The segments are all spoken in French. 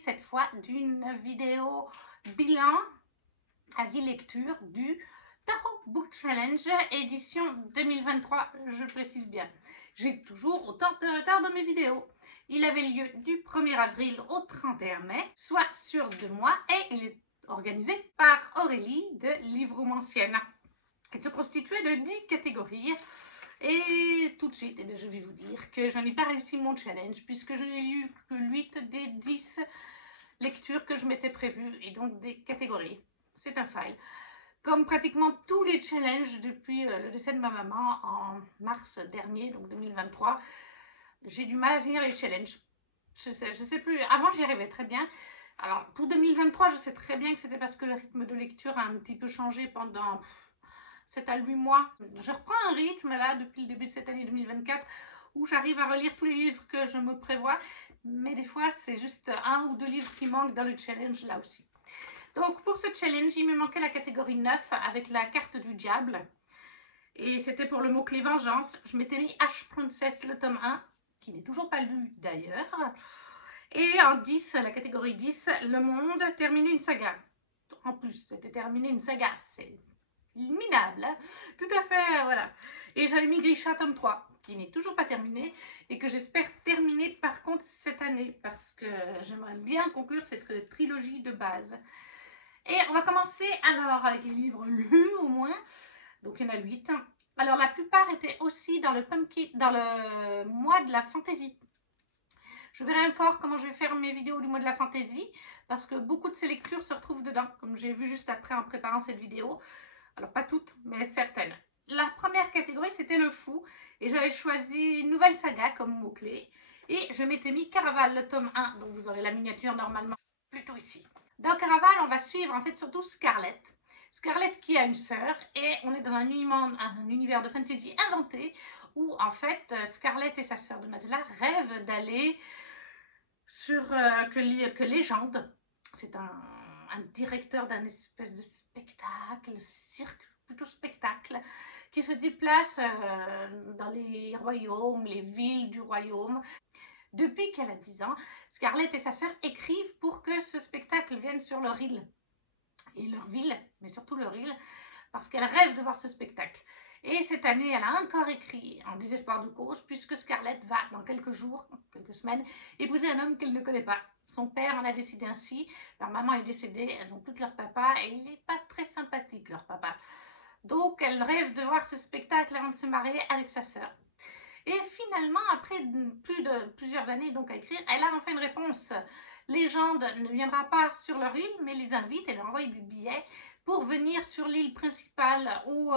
cette fois d'une vidéo bilan avis lecture du Tarot Book Challenge édition 2023, je précise bien. J'ai toujours autant de retard dans mes vidéos. Il avait lieu du 1er avril au 31 mai, soit sur 2 mois, et il est organisé par Aurélie de Livromancienne. Il se constituait de 10 catégories. Et tout de suite, je vais vous dire que je n'ai pas réussi mon challenge puisque je n'ai eu que 8 des 10 lectures que je m'étais prévues et donc des catégories. C'est un fail. Comme pratiquement tous les challenges depuis le décès de ma maman en mars dernier, donc 2023, j'ai du mal à finir les challenges. Je sais plus, avant j'y arrivais très bien. Alors pour 2023, je sais très bien que c'était parce que le rythme de lecture a un petit peu changé pendant 7 à 8 mois. Je reprends un rythme là depuis le début de cette année 2024 où j'arrive à relire tous les livres que je me prévois, mais des fois c'est juste 1 ou 2 livres qui manquent dans le challenge là aussi. Donc pour ce challenge, il me manquait la catégorie 9 avec la carte du diable. Et c'était pour le mot-clé vengeance. Je m'étais mis H-Princess le tome 1, qui n'est toujours pas lu d'ailleurs. Et en 10, la catégorie 10, Le Monde, terminer une saga. En plus, c'était terminer une saga, c'est minable, hein, tout à fait, voilà. Et j'avais mis Grisha tome 3, qui n'est toujours pas terminé, et que j'espère terminer par contre cette année, parce que j'aimerais bien conclure cette trilogie de base. Et on va commencer alors avec les livres lus au moins, donc il y en a 8. Alors la plupart étaient aussi dans le mois de la fantaisie. Je verrai encore comment je vais faire mes vidéos du mois de la fantaisie, parce que beaucoup de ces lectures se retrouvent dedans, comme j'ai vu juste après en préparant cette vidéo. Alors pas toutes, mais certaines. La première catégorie, c'était le fou, et j'avais choisi une nouvelle saga comme mot-clé, et je m'étais mis Caraval, le tome 1, donc vous aurez la miniature normalement plutôt ici. Dans Caraval, on va suivre en fait surtout Scarlett. Scarlett qui a une sœur, et on est dans un univers de fantasy inventé, où en fait Scarlett et sa sœur Donatella rêvent d'aller sur que Légende, c'est un directeur d'un espèce de spectacle, cirque, plutôt spectacle, qui se déplace dans les royaumes, les villes du royaume. Depuis qu'elle a 10 ans, Scarlett et sa sœur écrivent pour que ce spectacle vienne sur leur île. Et leur ville, mais surtout leur île, parce qu'elle rêve de voir ce spectacle. Et cette année, elle a encore écrit en désespoir de cause, puisque Scarlett va, dans quelques jours, quelques semaines, épouser un homme qu'elle ne connaît pas. Son père en a décidé ainsi, leur maman est décédée, elles ont toutes leur papa, et il n'est pas très sympathique, leur papa. Donc, elle rêve de voir ce spectacle avant de se marier avec sa sœur. Et finalement, après plusieurs années donc à écrire, elle a enfin une réponse. Légende ne viendra pas sur leur île, mais les invite, elle leur envoie des billets pour venir sur l'île principale où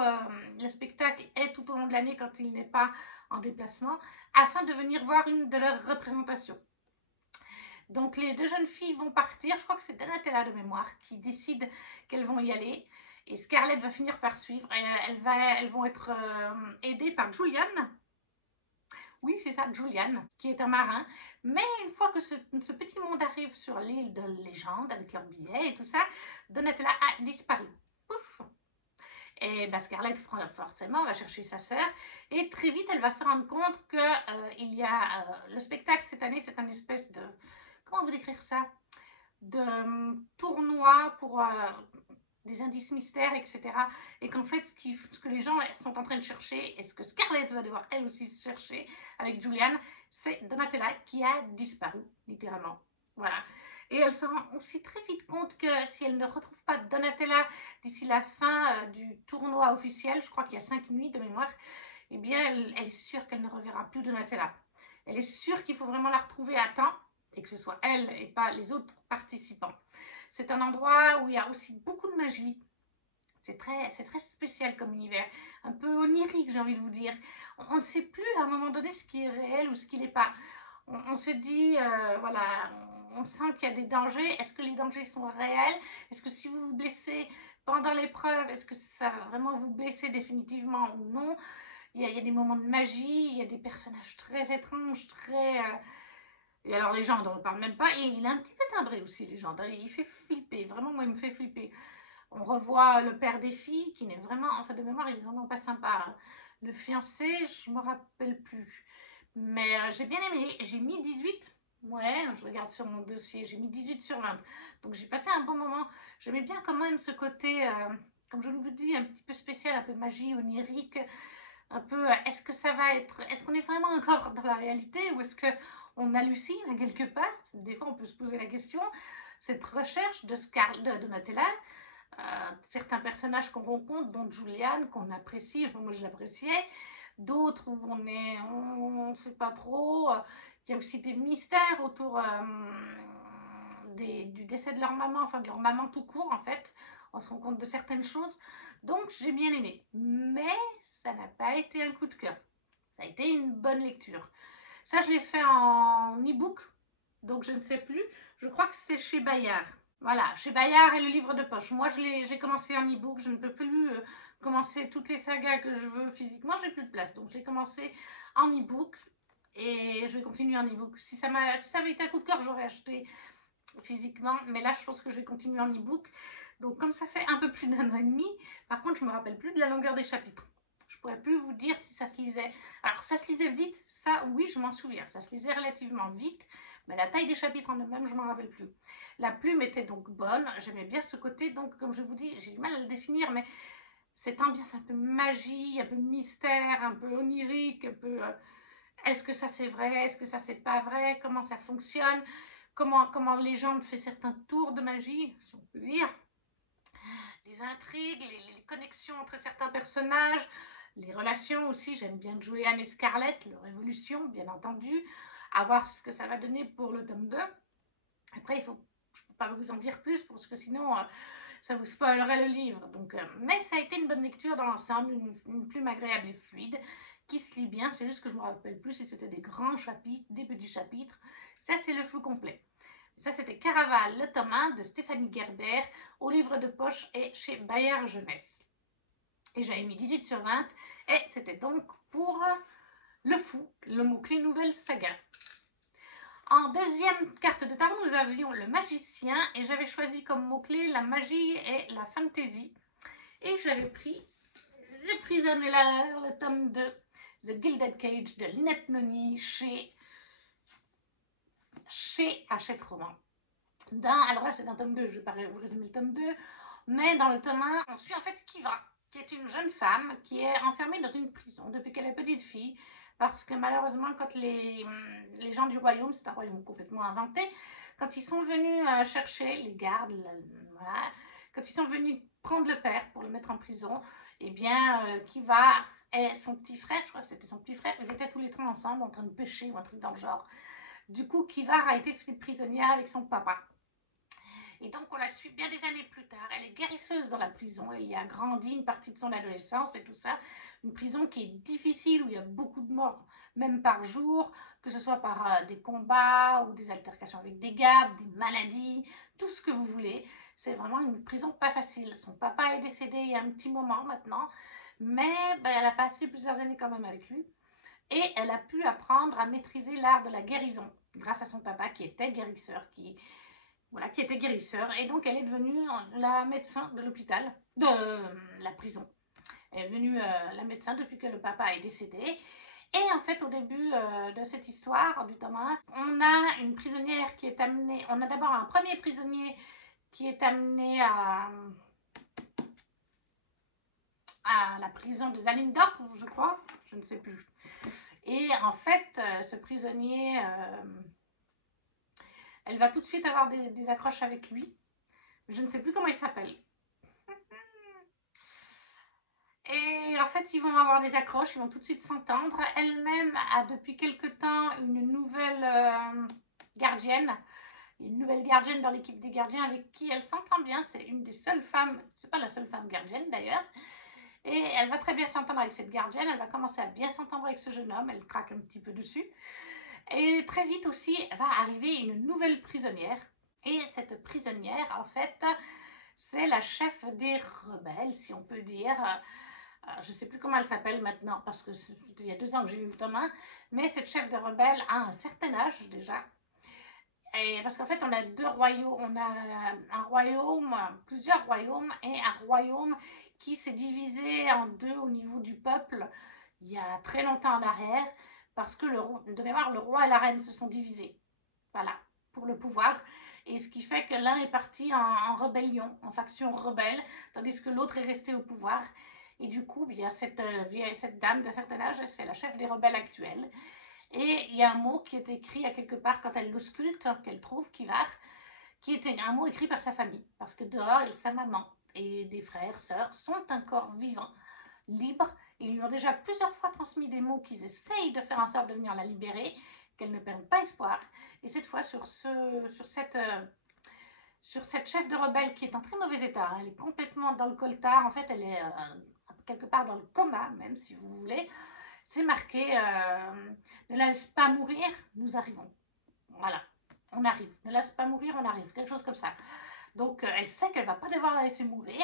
le spectacle est tout au long de l'année quand il n'est pas en déplacement, afin de venir voir une de leurs représentations. Donc les deux jeunes filles vont partir, je crois que c'est Donatella de mémoire qui décide qu'elles vont y aller, et Scarlett va finir par suivre, et elles vont être aidées par Julian. Oui, c'est ça, Julian, qui est un marin. Mais une fois que ce petit monde arrive sur l'île de Légende, avec leurs billets et tout ça, Donatella a disparu. Pouf! Et ben Scarlett, forcément, va chercher sa sœur. Et très vite, elle va se rendre compte que il y a... le spectacle cette année, c'est une espèce de... Comment vous décrire ça? De tournoi pour... des indices mystères, etc. Et qu'en fait, ce que les gens sont en train de chercher, et ce que Scarlett va devoir elle aussi chercher avec Julian, c'est Donatella qui a disparu, littéralement. Voilà. Et elle se rend aussi très vite compte que si elle ne retrouve pas Donatella d'ici la fin du tournoi officiel, je crois qu'il y a 5 nuits de mémoire, eh bien, elle est sûre qu'elle ne reverra plus Donatella. Elle est sûre qu'il faut vraiment la retrouver à temps, et que ce soit elle et pas les autres participants. C'est un endroit où il y a aussi beaucoup de magie. C'est très spécial comme univers, un peu onirique, j'ai envie de vous dire. On ne sait plus à un moment donné ce qui est réel ou ce qui n'est pas. On se dit, voilà, on sent qu'il y a des dangers. Est-ce que les dangers sont réels? Est-ce que si vous vous blessez pendant l'épreuve, est-ce que ça va vraiment vous blesser définitivement ou non? Il y a des moments de magie, il y a des personnages très étranges, très... Et alors, Légende, on ne parle même pas. Et il est un petit peu timbré aussi, Légende. Il fait flipper. Vraiment, moi, il me fait flipper. On revoit le père des filles, qui n'est vraiment, enfin, de mémoire, il n'est vraiment pas sympa. Le fiancé, je ne me rappelle plus. Mais j'ai bien aimé. J'ai mis 18. Ouais, je regarde sur mon dossier, j'ai mis 18 sur 20. Donc j'ai passé un bon moment. J'aimais bien quand même ce côté, comme je vous dis, un petit peu spécial, un peu magie, onirique, un peu, est-ce que ça va être, est-ce qu'on est vraiment encore dans la réalité ou est-ce qu'on hallucine à quelque part? Des fois on peut se poser la question. Cette recherche de Donatella, certains personnages qu'on rencontre, dont Julian, qu'on apprécie, enfin moi je l'appréciais, d'autres où on ne sait pas trop. Il y a aussi des mystères autour du décès de leur maman, enfin de leur maman tout court en fait. On se rend compte de certaines choses. Donc j'ai bien aimé. Mais ça n'a pas été un coup de cœur. Ça a été une bonne lecture. Ça, je l'ai fait en e-book. Donc je ne sais plus. Je crois que c'est chez Bayard. Voilà, chez Bayard et le livre de poche. Moi, j'ai commencé en e-book. Je ne peux plus commencer toutes les sagas que je veux physiquement. J'ai plus de place. Donc j'ai commencé en e-book. Et je vais continuer en e-book. Si ça avait été un coup de cœur, j'aurais acheté physiquement. Mais là, je pense que je vais continuer en e-book. Donc comme ça fait un peu plus d'un an et demi, par contre, je ne me rappelle plus de la longueur des chapitres. Je ne pourrais plus vous dire si ça se lisait. Alors, ça se lisait vite, ça, oui, je m'en souviens. Ça se lisait relativement vite. Mais la taille des chapitres en eux-mêmes, je ne m'en rappelle plus. La plume était donc bonne. J'aimais bien ce côté. Donc, comme je vous dis, j'ai du mal à le définir, mais cette ambiance un peu magie, un peu mystère, un peu onirique, un peu... est-ce que ça c'est vrai? Est-ce que ça c'est pas vrai? Comment ça fonctionne? Comment les gens font certains tours de magie, si on peut dire. Les intrigues, les connexions entre certains personnages, les relations aussi. J'aime bien Julian et Scarlett, leur évolution, bien entendu. À voir ce que ça va donner pour le tome 2. Après, je ne peux pas vous en dire plus parce que sinon, ça vous spoilerait le livre. Donc, mais ça a été une bonne lecture dans l'ensemble, une plume agréable et fluide, qui se lit bien. C'est juste que je ne me rappelle plus si c'était des grands chapitres, des petits chapitres. Ça, c'est le flou complet. Ça, c'était Caraval, le tome 1 de Stéphanie Gerber, au livre de poche et chez Bayard Jeunesse. Et j'avais mis 18 sur 20, et c'était donc pour le fou, le mot-clé nouvelle saga. En deuxième carte de tarot, nous avions le magicien, et j'avais choisi comme mot-clé la magie et la fantasy. Et j'ai prisonné le tome 2, The Gilded Cage de Lynette Noni chez Hachette Roman. Alors là, c'est dans le tome 2, je ne vais pas vous résumer le tome 2, mais dans le tome 1, on suit en fait Kiva, qui est une jeune femme qui est enfermée dans une prison depuis qu'elle est petite fille, parce que malheureusement, quand les gens du royaume, c'est un royaume complètement inventé, quand ils sont venus chercher les gardes, voilà, quand ils sont venus prendre le père pour le mettre en prison, eh bien, Kiva et son petit frère, je crois que c'était son petit frère, ils étaient tous les trois ensemble en train de pêcher ou un truc dans le genre. Du coup, Kiva a été faite prisonnière avec son papa. Et donc, on la suit bien des années plus tard. Elle est guérisseuse dans la prison. Elle y a grandi une partie de son adolescence et tout ça. Une prison qui est difficile, où il y a beaucoup de morts, même par jour, que ce soit par des combats ou des altercations avec des gardes, des maladies, tout ce que vous voulez. C'est vraiment une prison pas facile. Son papa est décédé il y a un petit moment maintenant, mais elle a passé plusieurs années quand même avec lui. Et elle a pu apprendre à maîtriser l'art de la guérison grâce à son papa qui était guérisseur, qui était guérisseur. Et donc, elle est devenue la médecin de l'hôpital, de la prison. Elle est devenue la médecin depuis que le papa est décédé. Et en fait, au début de cette histoire, du tome 1, on a une prisonnière qui est amenée... On a d'abord un premier prisonnier qui est amené à la prison de Zalindorf, je crois. Je ne sais plus. Et en fait, ce prisonnier... elle va tout de suite avoir des accroches avec lui. Je ne sais plus comment il s'appelle. Et en fait, ils vont avoir des accroches, ils vont tout de suite s'entendre. Elle-même a depuis quelque temps une nouvelle gardienne. Une nouvelle gardienne dans l'équipe des gardiens avec qui elle s'entend bien. C'est une des seules femmes, c'est pas la seule femme gardienne d'ailleurs. Et elle va très bien s'entendre avec cette gardienne. Elle va commencer à bien s'entendre avec ce jeune homme. Elle craque un petit peu dessus. Et très vite aussi, va arriver une nouvelle prisonnière. Et cette prisonnière, en fait, c'est la chef des rebelles, si on peut dire. Je ne sais plus comment elle s'appelle maintenant, parce que il y a 2 ans que j'ai lu le tome 1, mais cette chef de rebelle a un certain âge déjà. Et parce qu'en fait, on a 2 royaumes. On a un royaume, plusieurs royaumes, et un royaume qui s'est divisé en 2 au niveau du peuple il y a très longtemps en arrière, parce que de mémoire, le roi et la reine se sont divisés. voilà, pour le pouvoir. Et ce qui fait que l'un est parti en rébellion, en faction rebelle, tandis que l'autre est resté au pouvoir. Et du coup, il y a cette dame d'un certain âge, c'est la chef des rebelles actuels. Et il y a un mot qui est écrit à quelque part quand elle l'ausculte, qu'elle trouve, Kivar, qui est un mot écrit par sa famille. Parce que dehors, sa maman et des frères, sœurs sont encore vivants, libres. Ils lui ont déjà plusieurs fois transmis des mots qu'ils essayent de faire en sorte de venir la libérer, qu'elle ne perd pas espoir. Et cette fois, sur cette chef de rebelle qui est en très mauvais état, hein, elle est complètement dans le coltard, en fait, elle est quelque part dans le coma, même si vous voulez. C'est marqué ne la laisse pas mourir, nous arrivons. Voilà, on arrive. Ne laisse pas mourir, on arrive. Quelque chose comme ça. Donc, elle sait qu'elle ne va pas devoir la laisser mourir.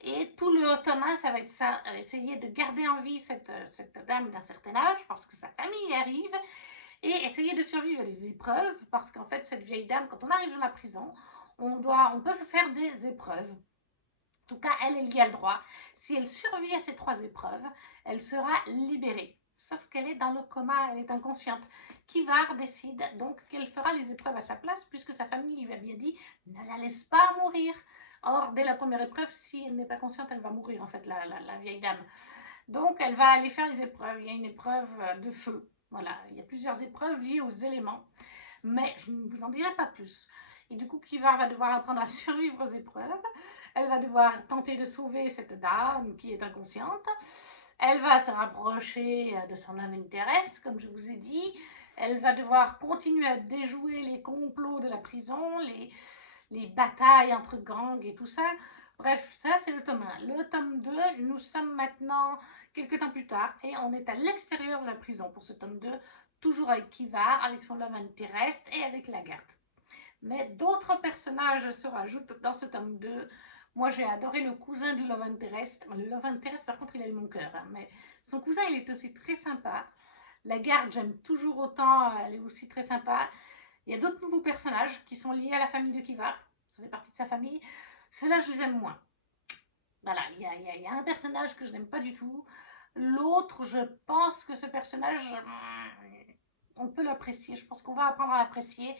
Et tout le Ottoman, ça va être ça, essayer de garder en vie cette dame d'un certain âge, parce que sa famille arrive, et essayer de survivre à des épreuves, parce qu'en fait, cette vieille dame, quand on arrive dans la prison, on peut faire des épreuves. En tout cas, elle y a le droit. Si elle survit à ces 3 épreuves, elle sera libérée. Sauf qu'elle est dans le coma, elle est inconsciente. Kivar décide donc qu'elle fera les épreuves à sa place, puisque sa famille lui a bien dit « ne la laisse pas mourir ». Or, dès la première épreuve, si elle n'est pas consciente, elle va mourir, en fait, la vieille dame. Donc, elle va aller faire les épreuves. Il y a une épreuve de feu. Voilà, il y a plusieurs épreuves liées aux éléments. Mais je ne vous en dirai pas plus. Et du coup, Kivar va devoir apprendre à survivre aux épreuves. Elle va devoir tenter de sauver cette dame qui est inconsciente. Elle va se rapprocher de son love interest, comme je vous ai dit. Elle va devoir continuer à déjouer les complots de la prison, les batailles entre gangs et tout ça. Bref, ça c'est le tome 1. Le tome 2, nous sommes maintenant quelques temps plus tard et on est à l'extérieur de la prison pour ce tome 2, toujours avec Kivar, avec son love interest et avec la garde. Mais d'autres personnages se rajoutent dans ce tome 2. Moi, j'ai adoré le cousin du Love Interest. Le Love Interest, par contre, il a eu mon cœur. Hein. Mais son cousin, il est aussi très sympa. La garde, j'aime toujours autant. Elle est aussi très sympa. Il y a d'autres nouveaux personnages qui sont liés à la famille de Kivar. Ça fait partie de sa famille. Ceux-là, je les aime moins. Voilà, il y a un personnage que je n'aime pas du tout. L'autre, je pense que ce personnage, on peut l'apprécier. Je pense qu'on va apprendre à l'apprécier.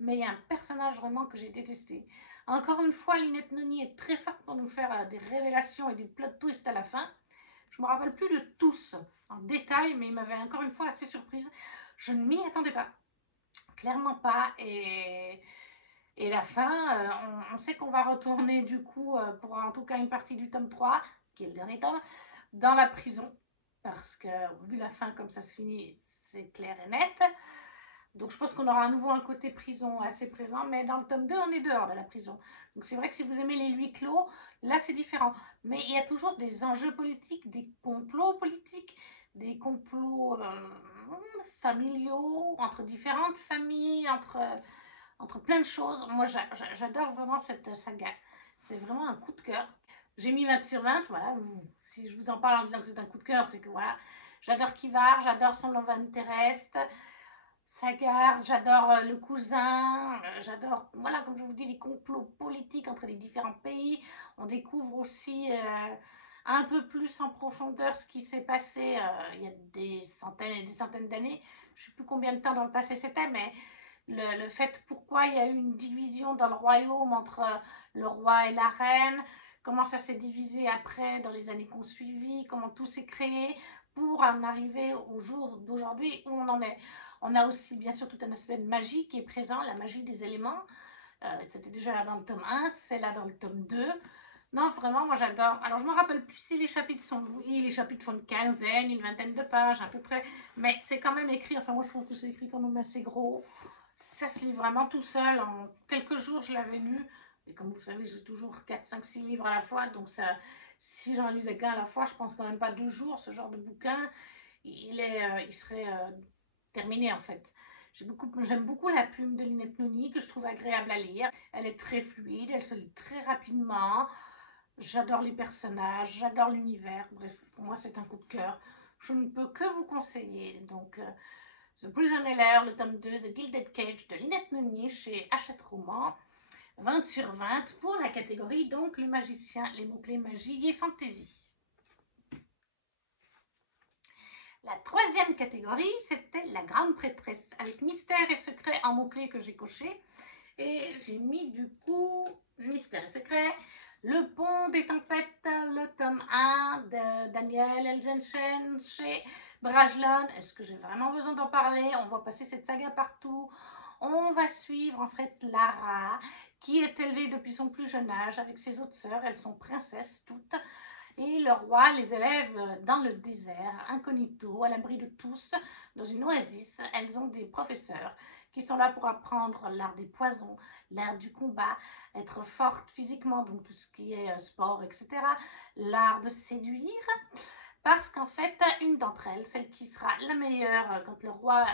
Mais il y a un personnage vraiment que j'ai détesté. Encore une fois, Lynette Noni est très forte pour nous faire des révélations et des plot twists à la fin. Je ne me rappelle plus de tous en détail, mais il m'avait encore une fois assez surprise. Je ne m'y attendais pas. Clairement pas. Et la fin, on sait qu'on va retourner du coup, pour en tout cas une partie du tome 3, qui est le dernier tome, dans la prison. Parce que vu la fin comme ça se finit, c'est clair et net. Donc je pense qu'on aura à nouveau un côté prison assez présent, mais dans le tome 2, on est dehors de la prison. Donc c'est vrai que si vous aimez les huis clos, là c'est différent. Mais il y a toujours des enjeux politiques, des complots politiques, des complots familiaux, entre différentes familles, entre plein de choses. Moi j'adore vraiment cette saga. C'est vraiment un coup de cœur. J'ai mis 20 sur 20, voilà. Si je vous en parle en disant que c'est un coup de cœur, c'est que voilà. J'adore Kivar, j'adore son love interest. Sa garde, j'adore le cousin, j'adore, voilà, comme je vous dis, les complots politiques entre les différents pays. On découvre aussi un peu plus en profondeur ce qui s'est passé il y a des centaines et des centaines d'années. Je ne sais plus combien de temps dans le passé c'était, mais le fait pourquoi il y a eu une division dans le royaume entre le roi et la reine, comment ça s'est divisé après dans les années qui ont suivi, comment tout s'est créé pour en arriver au jour d'aujourd'hui où on en est. On a aussi bien sûr tout un aspect de magie qui est présent, la magie des éléments. C'était déjà là dans le tome 1, c'est là dans le tome 2. Non, vraiment, moi j'adore. Alors je me rappelle plus si les chapitres sont... Oui, les chapitres font une quinzaine, une vingtaine de pages à peu près. Mais c'est quand même écrit, enfin moi je trouve que c'est écrit quand même assez gros. Ça se lit vraiment tout seul. En quelques jours, je l'avais lu. Et comme vous savez, j'ai toujours 4, 5, 6 livres à la fois. Donc ça, si j'en lisais qu'un à la fois, je pense quand même pas 2 jours, ce genre de bouquin. Il serait terminé en fait. J'aime beaucoup la plume de Lynette Noni que je trouve agréable à lire. Elle est très fluide, elle se lit très rapidement. J'adore les personnages, j'adore l'univers. Bref, pour moi c'est un coup de cœur. Je ne peux que vous conseiller. Donc, The Prison Mailer, le tome 2, The Gilded Cage de Lynette Noni chez Hachette Roman. 20 sur 20 pour la catégorie donc le magicien, les mots-clés magie et fantasy. La troisième catégorie, c'était la grande prêtresse, avec mystère et secret en mots-clés que j'ai coché. Et j'ai mis du coup mystère et secret, le pont des tempêtes, le tome 1 de Daniel Elgenschen chez Brajlon. Est-ce que j'ai vraiment besoin d'en parler? On va passer cette saga partout. On va suivre en fait Lara, qui est élevée depuis son plus jeune âge avec ses autres sœurs. Elles sont princesses toutes. Et le roi les élève dans le désert, incognito, à l'abri de tous, dans une oasis. Elles ont des professeurs qui sont là pour apprendre l'art des poisons, l'art du combat, être fortes physiquement, donc tout ce qui est sport, etc. L'art de séduire, parce qu'en fait, une d'entre elles, celle qui sera la meilleure quand le roi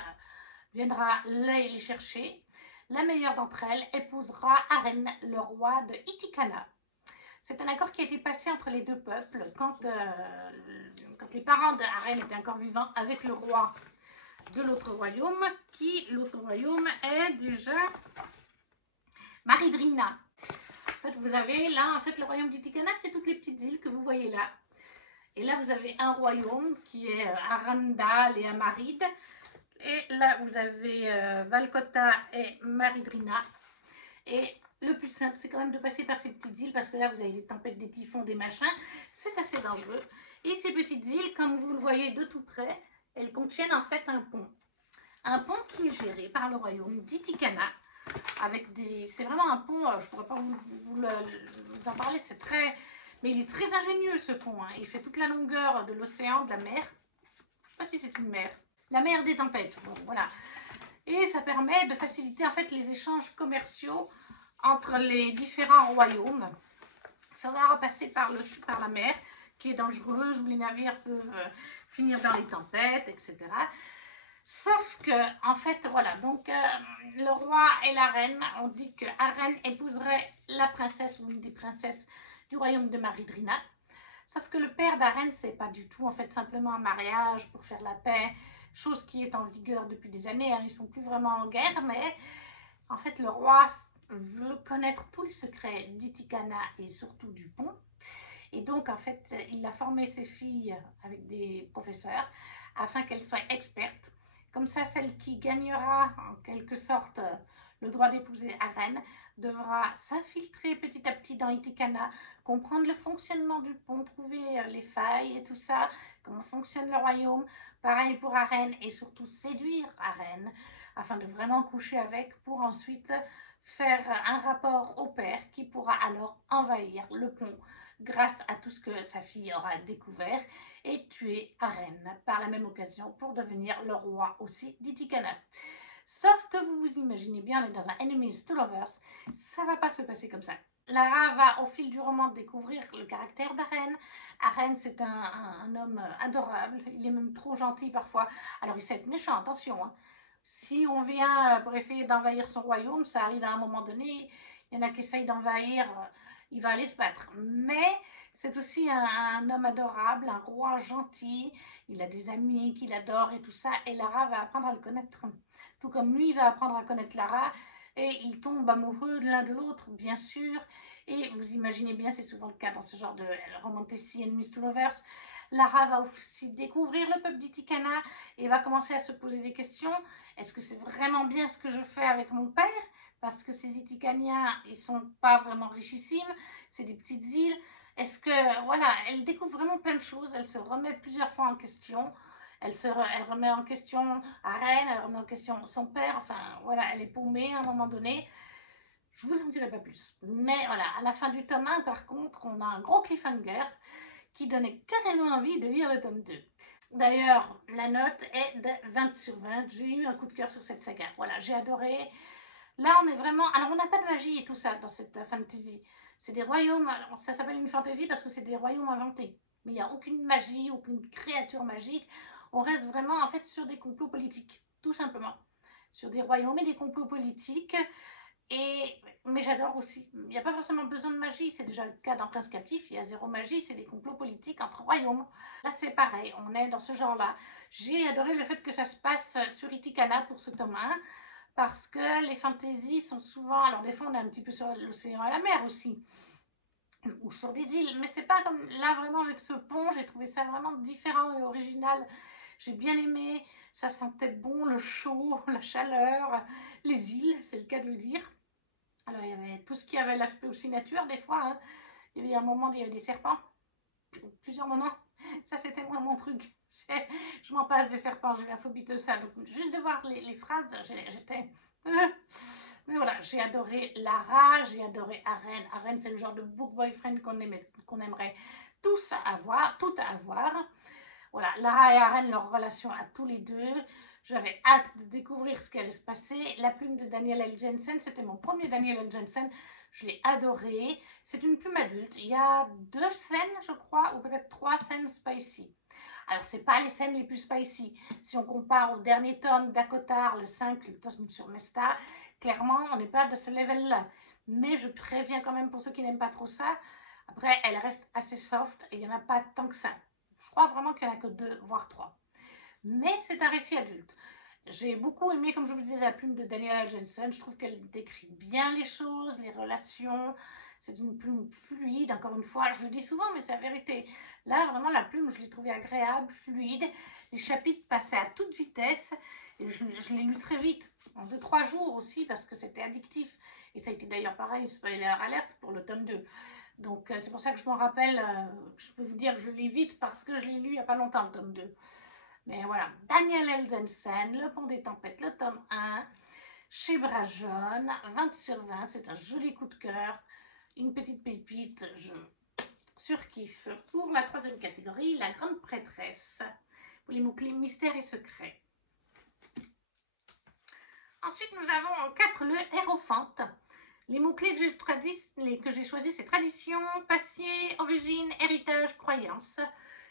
viendra les chercher, la meilleure d'entre elles épousera Aren, le roi de Itikana. C'est un accord qui a été passé entre les deux peuples quand les parents d'Aren étaient encore vivants avec le roi de l'autre royaume, l'autre royaume est déjà Maridrina. En fait, vous avez là, en fait, le royaume d'Itikana, c'est toutes les petites îles que vous voyez là. Et là, vous avez un royaume qui est Arandal et Amarid. Et là, vous avez Valcota et Maridrina. Et le plus simple, c'est quand même de passer par ces petites îles parce que là, vous avez des tempêtes, des typhons, des machins. C'est assez dangereux. Et ces petites îles, comme vous le voyez de tout près, elles contiennent en fait un pont. Un pont qui est géré par le royaume d'Itikana. C'est vraiment un pont, je ne pourrais pas vous en parler, c'est très... Mais il est très ingénieux ce pont. Hein. Il fait toute la longueur de l'océan, de la mer. Je ne sais pas si c'est une mer. La mer des tempêtes. Bon, voilà. Et ça permet de faciliter en fait les échanges commerciaux entre les différents royaumes, sans avoir à passer par la mer, qui est dangereuse, où les navires peuvent finir dans les tempêtes, etc. Sauf que, en fait, voilà, donc le roi et la reine, on dit que Aren épouserait la princesse ou une des princesses du royaume de Maridrina. Sauf que le père d'Aren, c'est pas du tout, en fait, simplement un mariage pour faire la paix, chose qui est en vigueur depuis des années, hein, ils sont plus vraiment en guerre, mais en fait, le roi veut connaître tous les secrets d'Itikana et surtout du pont. Et donc, en fait, il a formé ses filles avec des professeurs afin qu'elles soient expertes. Comme ça, celle qui gagnera en quelque sorte le droit d'épouser Aren devra s'infiltrer petit à petit dans Itikana, comprendre le fonctionnement du pont, trouver les failles et tout ça, comment fonctionne le royaume. Pareil pour Aren et surtout séduire Aren afin de vraiment coucher avec pour ensuite faire un rapport au père qui pourra alors envahir le pont grâce à tout ce que sa fille aura découvert et tuer Aren par la même occasion pour devenir le roi aussi d'Itikana. Sauf que vous vous imaginez bien, on est dans un Enemies to Lovers, ça va pas se passer comme ça. Lara va au fil du roman découvrir le caractère d'Aren. Aren, c'est un homme adorable, il est même trop gentil parfois. Alors il sait être méchant, attention. Hein. Si on vient pour essayer d'envahir son royaume, ça arrive à un moment donné, il y en a qui essayent d'envahir, il va aller se battre. Mais c'est aussi un homme adorable, un roi gentil, il a des amis qu'il adore et tout ça, et Lara va apprendre à le connaître. Tout comme lui va apprendre à connaître Lara, et ils tombent amoureux l'un de l'autre, bien sûr. Et vous imaginez bien, c'est souvent le cas dans ce genre de romantasy enemies to lovers. Lara va aussi découvrir le peuple d'Itikana et va commencer à se poser des questions. Est-ce que c'est vraiment bien ce que je fais avec mon père? Parce que ces Itikaniens, ils sont pas vraiment richissimes, c'est des petites îles. Est-ce que, voilà, elle découvre vraiment plein de choses, elle se remet plusieurs fois en question. Elle remet en question Aren, elle remet en question son père, enfin voilà, elle est paumée à un moment donné. Je vous en dirai pas plus. Mais voilà, à la fin du tome 1, par contre, on a un gros cliffhanger qui donnait carrément envie de lire le tome 2. D'ailleurs, la note est de 20 sur 20. J'ai eu un coup de cœur sur cette saga. Voilà, j'ai adoré. Là, on est vraiment... Alors, on n'a pas de magie et tout ça dans cette fantasy. C'est des royaumes... Alors, ça s'appelle une fantasy parce que c'est des royaumes inventés. Mais il n'y a aucune magie, aucune créature magique. On reste vraiment, en fait, sur des complots politiques. Tout simplement. Sur des royaumes et des complots politiques. Mais j'adore aussi. Il n'y a pas forcément besoin de magie. C'est déjà le cas dans Prince Captif. Il y a zéro magie. C'est des complots politiques entre royaumes. Là, c'est pareil. On est dans ce genre-là. J'ai adoré le fait que ça se passe sur Itikana pour ce tome 1. Parce que les fantaisies sont souvent... Alors des fois on est un petit peu sur l'océan et la mer aussi, ou sur des îles, mais c'est pas comme là vraiment avec ce pont, j'ai trouvé ça vraiment différent et original. J'ai bien aimé, ça sentait bon, le chaud, la chaleur, les îles, c'est le cas de le dire. Alors il y avait tout ce qui avait l'aspect aussi nature des fois, hein. Il y avait un moment où il y avait des serpents, plusieurs moments. Ça c'était moi mon truc. Je m'en passe des serpents, j'ai la phobie de ça. Donc juste de voir les phrases, j'étais... Mais voilà, j'ai adoré Lara, j'ai adoré Aren. Aren, c'est le genre de book boyfriend qu'on aimerait tous avoir, tout avoir. Voilà, Lara et Aren, leur relation à tous les deux. J'avais hâte de découvrir ce qui allait se passer. La plume de Daniel L. Jensen, c'était mon premier Daniel L. Jensen. Je l'ai adoré. C'est une plume adulte. Il y a 2 scènes, je crois, ou peut-être 3 scènes spicy. Alors, c'est pas les scènes les plus spicy. Si on compare au dernier tome d'Akotar, le 5, le tome sur Mesta, clairement, on n'est pas de ce level-là. Mais je préviens quand même pour ceux qui n'aiment pas trop ça. Après, elle reste assez soft et il n'y en a pas tant que ça. Je crois vraiment qu'il n'y en a que 2, voire 3. Mais c'est un récit adulte. J'ai beaucoup aimé, comme je vous disais, la plume de Daniela Jensen. Je trouve qu'elle décrit bien les choses, les relations. C'est une plume fluide, encore une fois. Je le dis souvent, mais c'est la vérité. Là, vraiment, la plume, je l'ai trouvée agréable, fluide. Les chapitres passaient à toute vitesse. Et je l'ai lu très vite, en 2-3 jours aussi, parce que c'était addictif. Et ça a été d'ailleurs pareil, spoiler alerte pour le tome 2. Donc, c'est pour ça que je m'en rappelle. Je peux vous dire que je lis vite parce que je l'ai lu il n'y a pas longtemps, le tome 2. Mais voilà, Daniel L. Jensen, Le Pont des Tempêtes, le tome 1, chez Brajon, 20 sur 20, c'est un joli coup de cœur, une petite pépite, je surkiffe. Pour la 3e catégorie, La Grande Prêtresse, pour les mots-clés mystère et secret. Ensuite, nous avons en 4 le Hérophante. Les mots-clés que j'ai choisis, c'est tradition, passé, origine, héritage, croyance.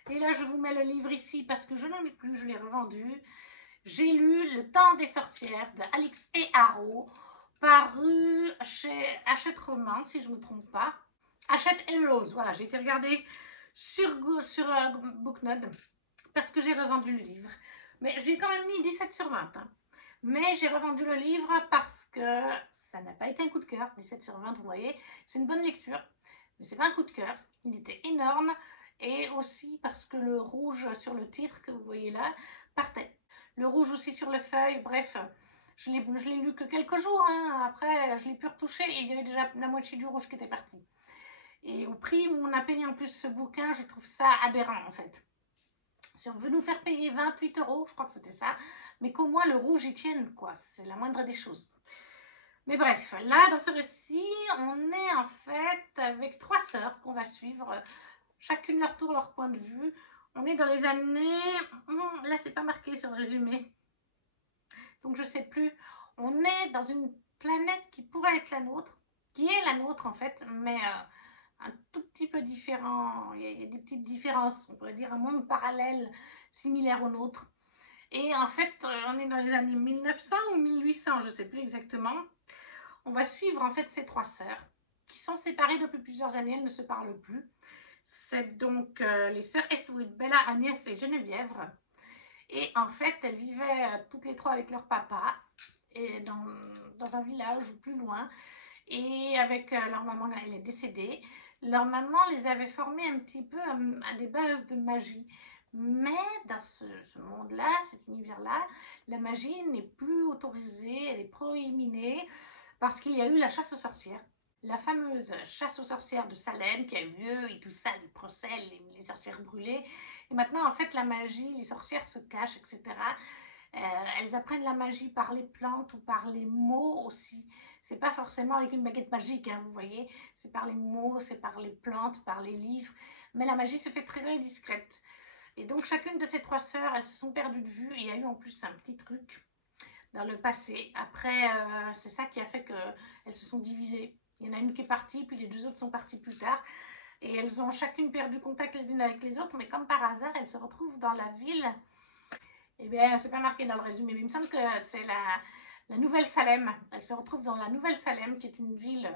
Et là, je vous mets le livre ici parce que je n'en ai plus, je l'ai revendu. J'ai lu Le Temps des sorcières de Alix et Haro, paru chez Hachette Roman, si je ne me trompe pas. Hachette et Rose, voilà, j'ai été regarder sur Booknode parce que j'ai revendu le livre. Mais j'ai quand même mis 17 sur 20. Hein. Mais j'ai revendu le livre parce que ça n'a pas été un coup de cœur. 17 sur 20, vous voyez, c'est une bonne lecture, mais c'est pas un coup de cœur. Il était énorme et aussi parce que le rouge sur le titre que vous voyez là partait. Le rouge aussi sur le feuille, bref, je l'ai lu que quelques jours. Hein. Après, je l'ai pu retoucher et il y avait déjà la moitié du rouge qui était parti. Et au prix où on a payé en plus ce bouquin, je trouve ça aberrant en fait. Si on veut nous faire payer 28 €, je crois que c'était ça, mais qu'au moins le rouge y tienne, quoi. C'est la moindre des choses. Mais bref, là, dans ce récit, on est en fait avec 3 sœurs qu'on va suivre, chacune leur tour, leur point de vue. On est dans les années... Là, c'est pas marqué sur le résumé. Donc, je sais plus. On est dans une planète qui pourrait être la nôtre, qui est la nôtre en fait, mais un tout petit peu différent. Il y a des petites différences. On pourrait dire un monde parallèle similaire au nôtre. Et en fait, on est dans les années 1900 ou 1800, je ne sais plus exactement. On va suivre en fait ces 3 sœurs qui sont séparées depuis plusieurs années, elles ne se parlent plus. C'est donc les sœurs Eastwood, Bella, Agnès et Geneviève. Et en fait, elles vivaient toutes les 3 avec leur papa et dans un village ou plus loin. Et avec leur maman, elle est décédée. Leur maman les avait formées un petit peu à des bases de magie. Mais dans ce monde-là, cet univers-là, la magie n'est plus autorisée, elle est prohiminée parce qu'il y a eu la chasse aux sorcières. La fameuse chasse aux sorcières de Salem qui a eu lieu et tout ça, les procès, les sorcières brûlées. Et maintenant, en fait, la magie, les sorcières se cachent, etc. Elles apprennent la magie par les plantes ou par les mots aussi. C'est pas forcément avec une baguette magique, hein, vous voyez. C'est par les mots, c'est par les plantes, par les livres. Mais la magie se fait très discrète. Et donc, chacune de ces 3 sœurs, elles se sont perdues de vue. Il y a eu en plus un petit truc dans le passé. Après, c'est ça qui a fait qu'elles se sont divisées. Il y en a une qui est partie, puis les 2 autres sont parties plus tard. Et elles ont chacune perdu contact les unes avec les autres, mais comme par hasard, elles se retrouvent dans la ville. Eh bien, c'est pas marqué dans le résumé, mais il me semble que c'est la Nouvelle Salem. Elles se retrouvent dans la Nouvelle Salem, qui est une ville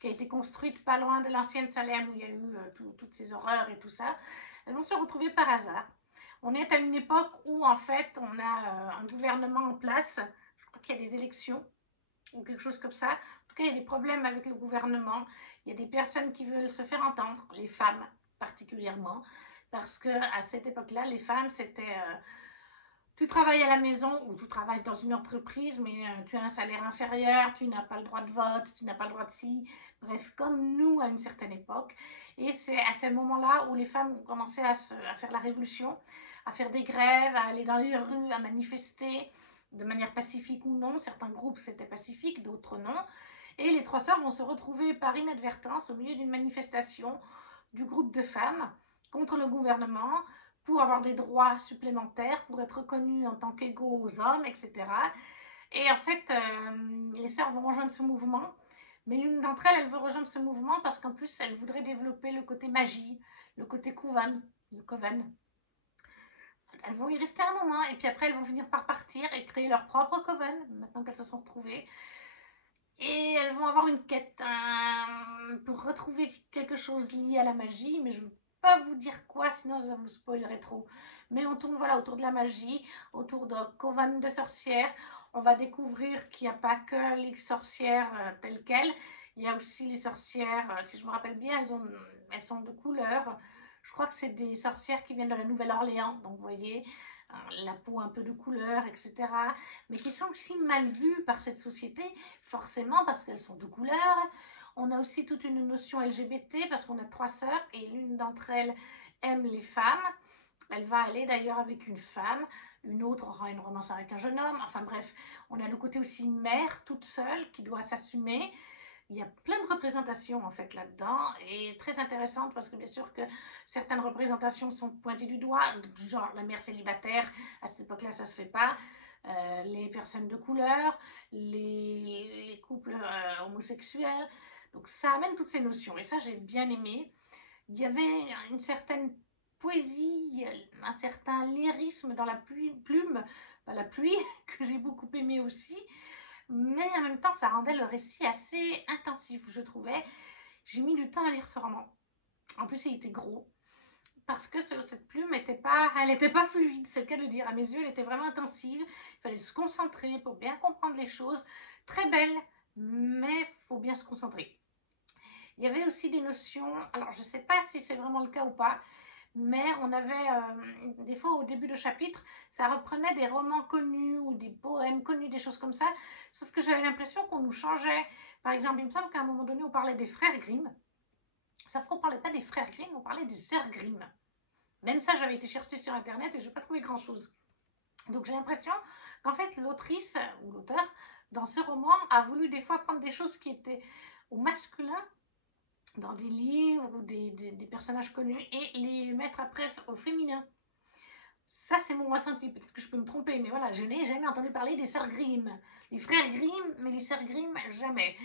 qui a été construite pas loin de l'ancienne Salem, où il y a eu toutes ces horreurs et tout ça. Elles vont se retrouver par hasard. On est à une époque où, en fait, on a un gouvernement en place. Je crois qu'il y a des élections ou quelque chose comme ça. En tout cas, il y a des problèmes avec le gouvernement. Il y a des personnes qui veulent se faire entendre, les femmes particulièrement, parce qu'à cette époque-là, les femmes, c'était tu travailles à la maison ou tu travailles dans une entreprise, mais tu as un salaire inférieur, tu n'as pas le droit de vote, tu n'as pas le droit de ci, bref, comme nous à une certaine époque. Et c'est à ce moment-là où les femmes ont commencé à faire la révolution, à faire des grèves, à aller dans les rues, à manifester, de manière pacifique ou non. Certains groupes c'était pacifique, d'autres non. Et les trois sœurs vont se retrouver par inadvertance au milieu d'une manifestation du groupe de femmes contre le gouvernement, pour avoir des droits supplémentaires, pour être reconnues en tant qu'égaux aux hommes, etc. Et en fait, les sœurs vont rejoindre ce mouvement, mais l'une d'entre elles, elle veut rejoindre ce mouvement parce qu'en plus, elle voudrait développer le côté magie, le côté coven, le coven. Elles vont y rester un moment, et puis après, elles vont finir par partir et créer leur propre coven, maintenant qu'elles se sont retrouvées. Et elles vont avoir une quête pour retrouver quelque chose lié à la magie, mais je ne veux pas vous dire quoi, sinon ça vous spoilerait trop. Mais on tourne voilà, autour de la magie, autour de coven de sorcières. On va découvrir qu'il n'y a pas que les sorcières telles quelles. Il y a aussi les sorcières, si je me rappelle bien, elles sont de couleur. Je crois que c'est des sorcières qui viennent de la Nouvelle-Orléans, donc vous voyez, la peau un peu de couleur, etc. Mais qui sont aussi mal vues par cette société, forcément parce qu'elles sont de couleur. On a aussi toute une notion LGBT parce qu'on a trois sœurs et l'une d'entre elles aime les femmes. Elle va aller d'ailleurs avec une femme, une autre aura une romance avec un jeune homme. Enfin bref, on a le côté aussi mère toute seule qui doit s'assumer. Il y a plein de représentations en fait là-dedans et très intéressantes parce que bien sûr que certaines représentations sont pointées du doigt, genre la mère célibataire, à cette époque-là ça se fait pas, les personnes de couleur, les couples homosexuels, donc ça amène toutes ces notions et ça j'ai bien aimé. Il y avait une certaine poésie, un certain lyrisme dans la plume, la pluie que j'ai beaucoup aimé aussi. Mais en même temps, ça rendait le récit assez intensif, je trouvais. J'ai mis du temps à lire ce roman. En plus, il était gros. Parce que cette plume n'était pas, elle n'était pas fluide, c'est le cas de le dire. À mes yeux, elle était vraiment intensive. Il fallait se concentrer pour bien comprendre les choses. Très belle, mais il faut bien se concentrer. Il y avait aussi des notions, alors je ne sais pas si c'est vraiment le cas ou pas, mais on avait des fois au début de chapitre, ça reprenait des romans connus ou des poèmes connus, des choses comme ça, sauf que j'avais l'impression qu'on nous changeait. Par exemple, il me semble qu'à un moment donné, on parlait des frères Grimm, sauf qu'on ne parlait pas des frères Grimm, on parlait des sœurs Grimm. Même ça, j'avais été chercher sur internet et je n'ai pas trouvé grand-chose. Donc j'ai l'impression qu'en fait, l'autrice ou l'auteur, dans ce roman, a voulu des fois prendre des choses qui étaient au masculin, dans des livres ou des personnages connus, et les mettre après au féminin. Ça, c'est mon ressenti. Peut-être que je peux me tromper, mais voilà, je n'ai jamais entendu parler des sœurs Grimm. Les frères Grimm, mais les sœurs Grimm, jamais.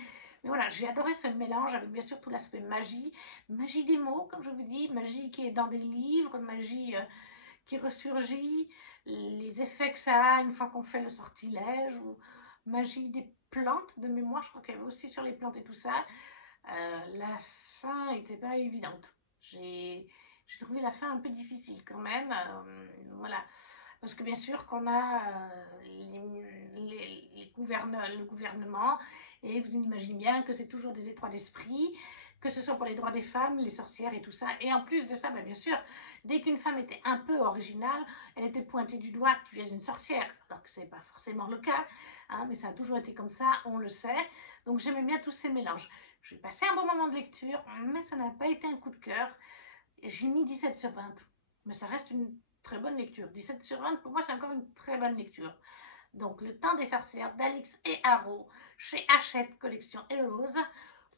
Mais voilà, j'ai adoré ce mélange avec bien sûr tout l'aspect magie. Magie des mots, comme je vous dis, magie qui est dans des livres, magie qui ressurgit, les effets que ça a une fois qu'on fait le sortilège, ou magie des plantes de mémoire, je crois qu'il y avait aussi sur les plantes et tout ça. La fin n'était pas évidente. J'ai trouvé la fin un peu difficile quand même. Voilà. Parce que bien sûr qu'on a le gouvernement, et vous imaginez bien que c'est toujours des étroits d'esprit, que ce soit pour les droits des femmes, les sorcières et tout ça. Et en plus de ça, bien sûr, dès qu'une femme était un peu originale, elle était pointée du doigt, tu es une sorcière, alors que ce n'est pas forcément le cas, hein, mais ça a toujours été comme ça, on le sait. Donc j'aimais bien tous ces mélanges. J'ai passé un bon moment de lecture, mais ça n'a pas été un coup de cœur. J'ai mis 17 sur 20, mais ça reste une très bonne lecture. 17 sur 20, pour moi, c'est encore une très bonne lecture. Donc, Le Temps des sorcières d'Alix et Haro, chez Hachette Collection Heroes,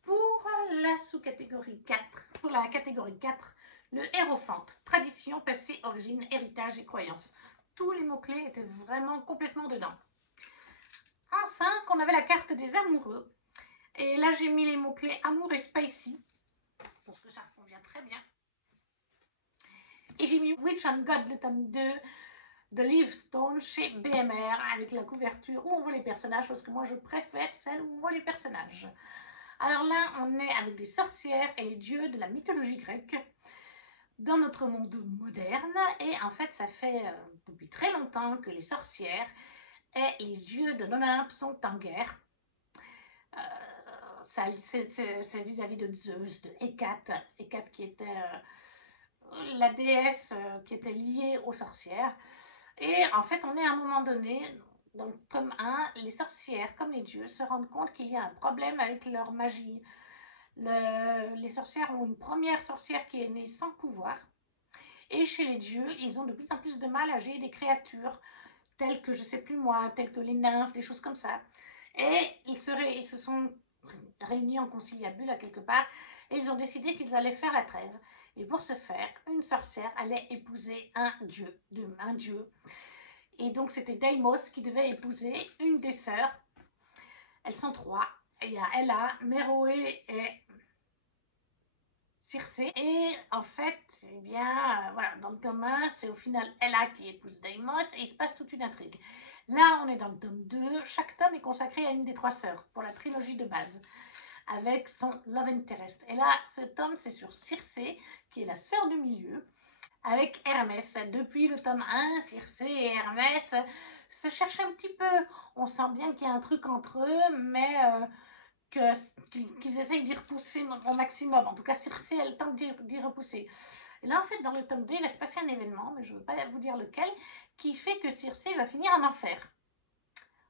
pour la sous-catégorie 4, pour la catégorie 4, le Hérophante, tradition, passé, origine, héritage et croyance. Tous les mots-clés étaient vraiment complètement dedans. En 5, on avait la carte des amoureux. Et là, j'ai mis les mots-clés amour et spicy, parce que ça convient très bien. Et j'ai mis Witch and God, le tome 2 de Livestone chez BMR, avec la couverture où on voit les personnages, parce que moi, je préfère celle où on voit les personnages. Alors là, on est avec des sorcières et les dieux de la mythologie grecque dans notre monde moderne. Et en fait, ça fait depuis très longtemps que les sorcières et les dieux de l'Olympe sont en guerre. C'est vis-à-vis de Zeus, de Hécate qui était la déesse qui était liée aux sorcières. Et en fait, on est à un moment donné, dans le tome 1, les sorcières, comme les dieux, se rendent compte qu'il y a un problème avec leur magie. Les sorcières ont une première sorcière qui est née sans pouvoir. Et chez les dieux, ils ont de plus en plus de mal à gérer des créatures telles que, je sais plus moi, telles que les nymphes, des choses comme ça. Et ils se sont réunis en conciliabule à quelque part, et ils ont décidé qu'ils allaient faire la trêve. Et pour ce faire, une sorcière allait épouser un dieu. Et donc c'était Deimos qui devait épouser une des sœurs. Elles sont trois. Il y a Ella, Méroé et Circé. Et en fait, eh bien, voilà, dans le tome 1, c'est au final Ella qui épouse Deimos et il se passe toute une intrigue. Là, on est dans le tome 2. Chaque tome est consacré à une des trois sœurs pour la trilogie de base, avec son love interest. Et là, ce tome, c'est sur Circé, qui est la sœur du milieu, avec Hermès. Depuis le tome 1, Circé et Hermès se cherchent un petit peu. On sent bien qu'il y a un truc entre eux, mais qu'ils essayent d'y repousser au maximum. En tout cas, Circé, elle tente d'y repousser. Et là, en fait, dans le tome 2, il va se passer un événement, mais je ne veux pas vous dire lequel, qui fait que Circé va finir en enfer.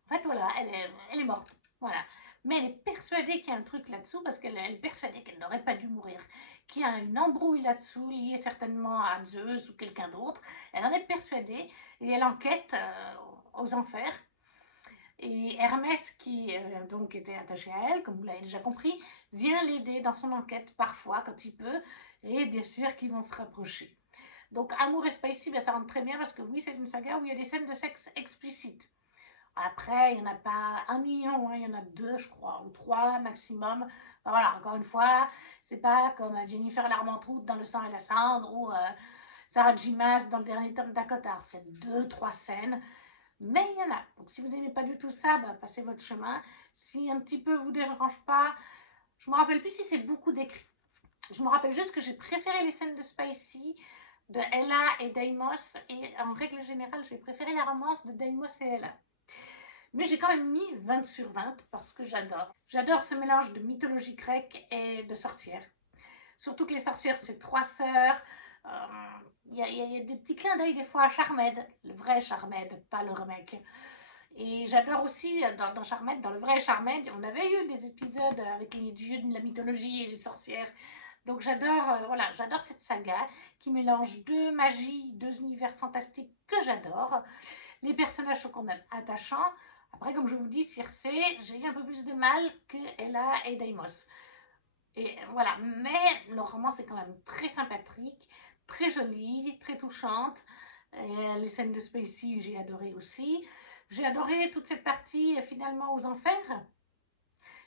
En fait, voilà, elle est morte. Voilà. Mais elle est persuadée qu'il y a un truc là-dessous, parce qu'elle est persuadée qu'elle n'aurait pas dû mourir, qu'il y a une embrouille là-dessous, liée certainement à Zeus ou quelqu'un d'autre. Elle en est persuadée, et elle enquête aux enfers. Et Hermès, qui donc était attaché à elle, comme vous l'avez déjà compris, vient l'aider dans son enquête parfois, quand il peut, et bien sûr qu'ils vont se rapprocher. Donc Amour et Spicy, ben, ça rentre très bien, parce que oui, c'est une saga où il y a des scènes de sexe explicites. Après, il n'y en a pas 1 million, hein, il y en a 2, je crois, ou 3 maximum. Enfin, voilà, encore une fois, c'est pas comme Jennifer l'Armentrout dans Le sang et la cendre, ou Sarah J. Maas dans le dernier tome d'Acotar. C'est 2-3 scènes, mais il y en a. Donc si vous n'aimez pas du tout ça, bah, passez votre chemin. Si un petit peu vous dérange pas, je me rappelle plus si c'est beaucoup décrit. Je me rappelle juste que j'ai préféré les scènes de Spicy, de Ella et Deimos, et en règle générale, j'ai préféré la romance de Deimos et Ella. Mais j'ai quand même mis 20 sur 20 parce que j'adore. J'adore ce mélange de mythologie grecque et de sorcières. Surtout que les sorcières, c'est 3 sœurs. Il y a des petits clins d'œil des fois à Charmed, le vrai Charmed, pas le remake. Et j'adore aussi, dans Charmed, dans le vrai Charmed, on avait eu des épisodes avec les dieux de la mythologie et les sorcières. Donc j'adore voilà, j'adore cette saga qui mélange deux magies, deux univers fantastiques que j'adore. Les personnages sont quand même attachants. Après, comme je vous dis, Circé, j'ai eu un peu plus de mal que Ella et Deimos. Et voilà, mais le roman c'est quand même très sympathique, très joli, très touchante. Et les scènes de Spacey, j'ai adoré aussi. J'ai adoré toute cette partie finalement aux enfers.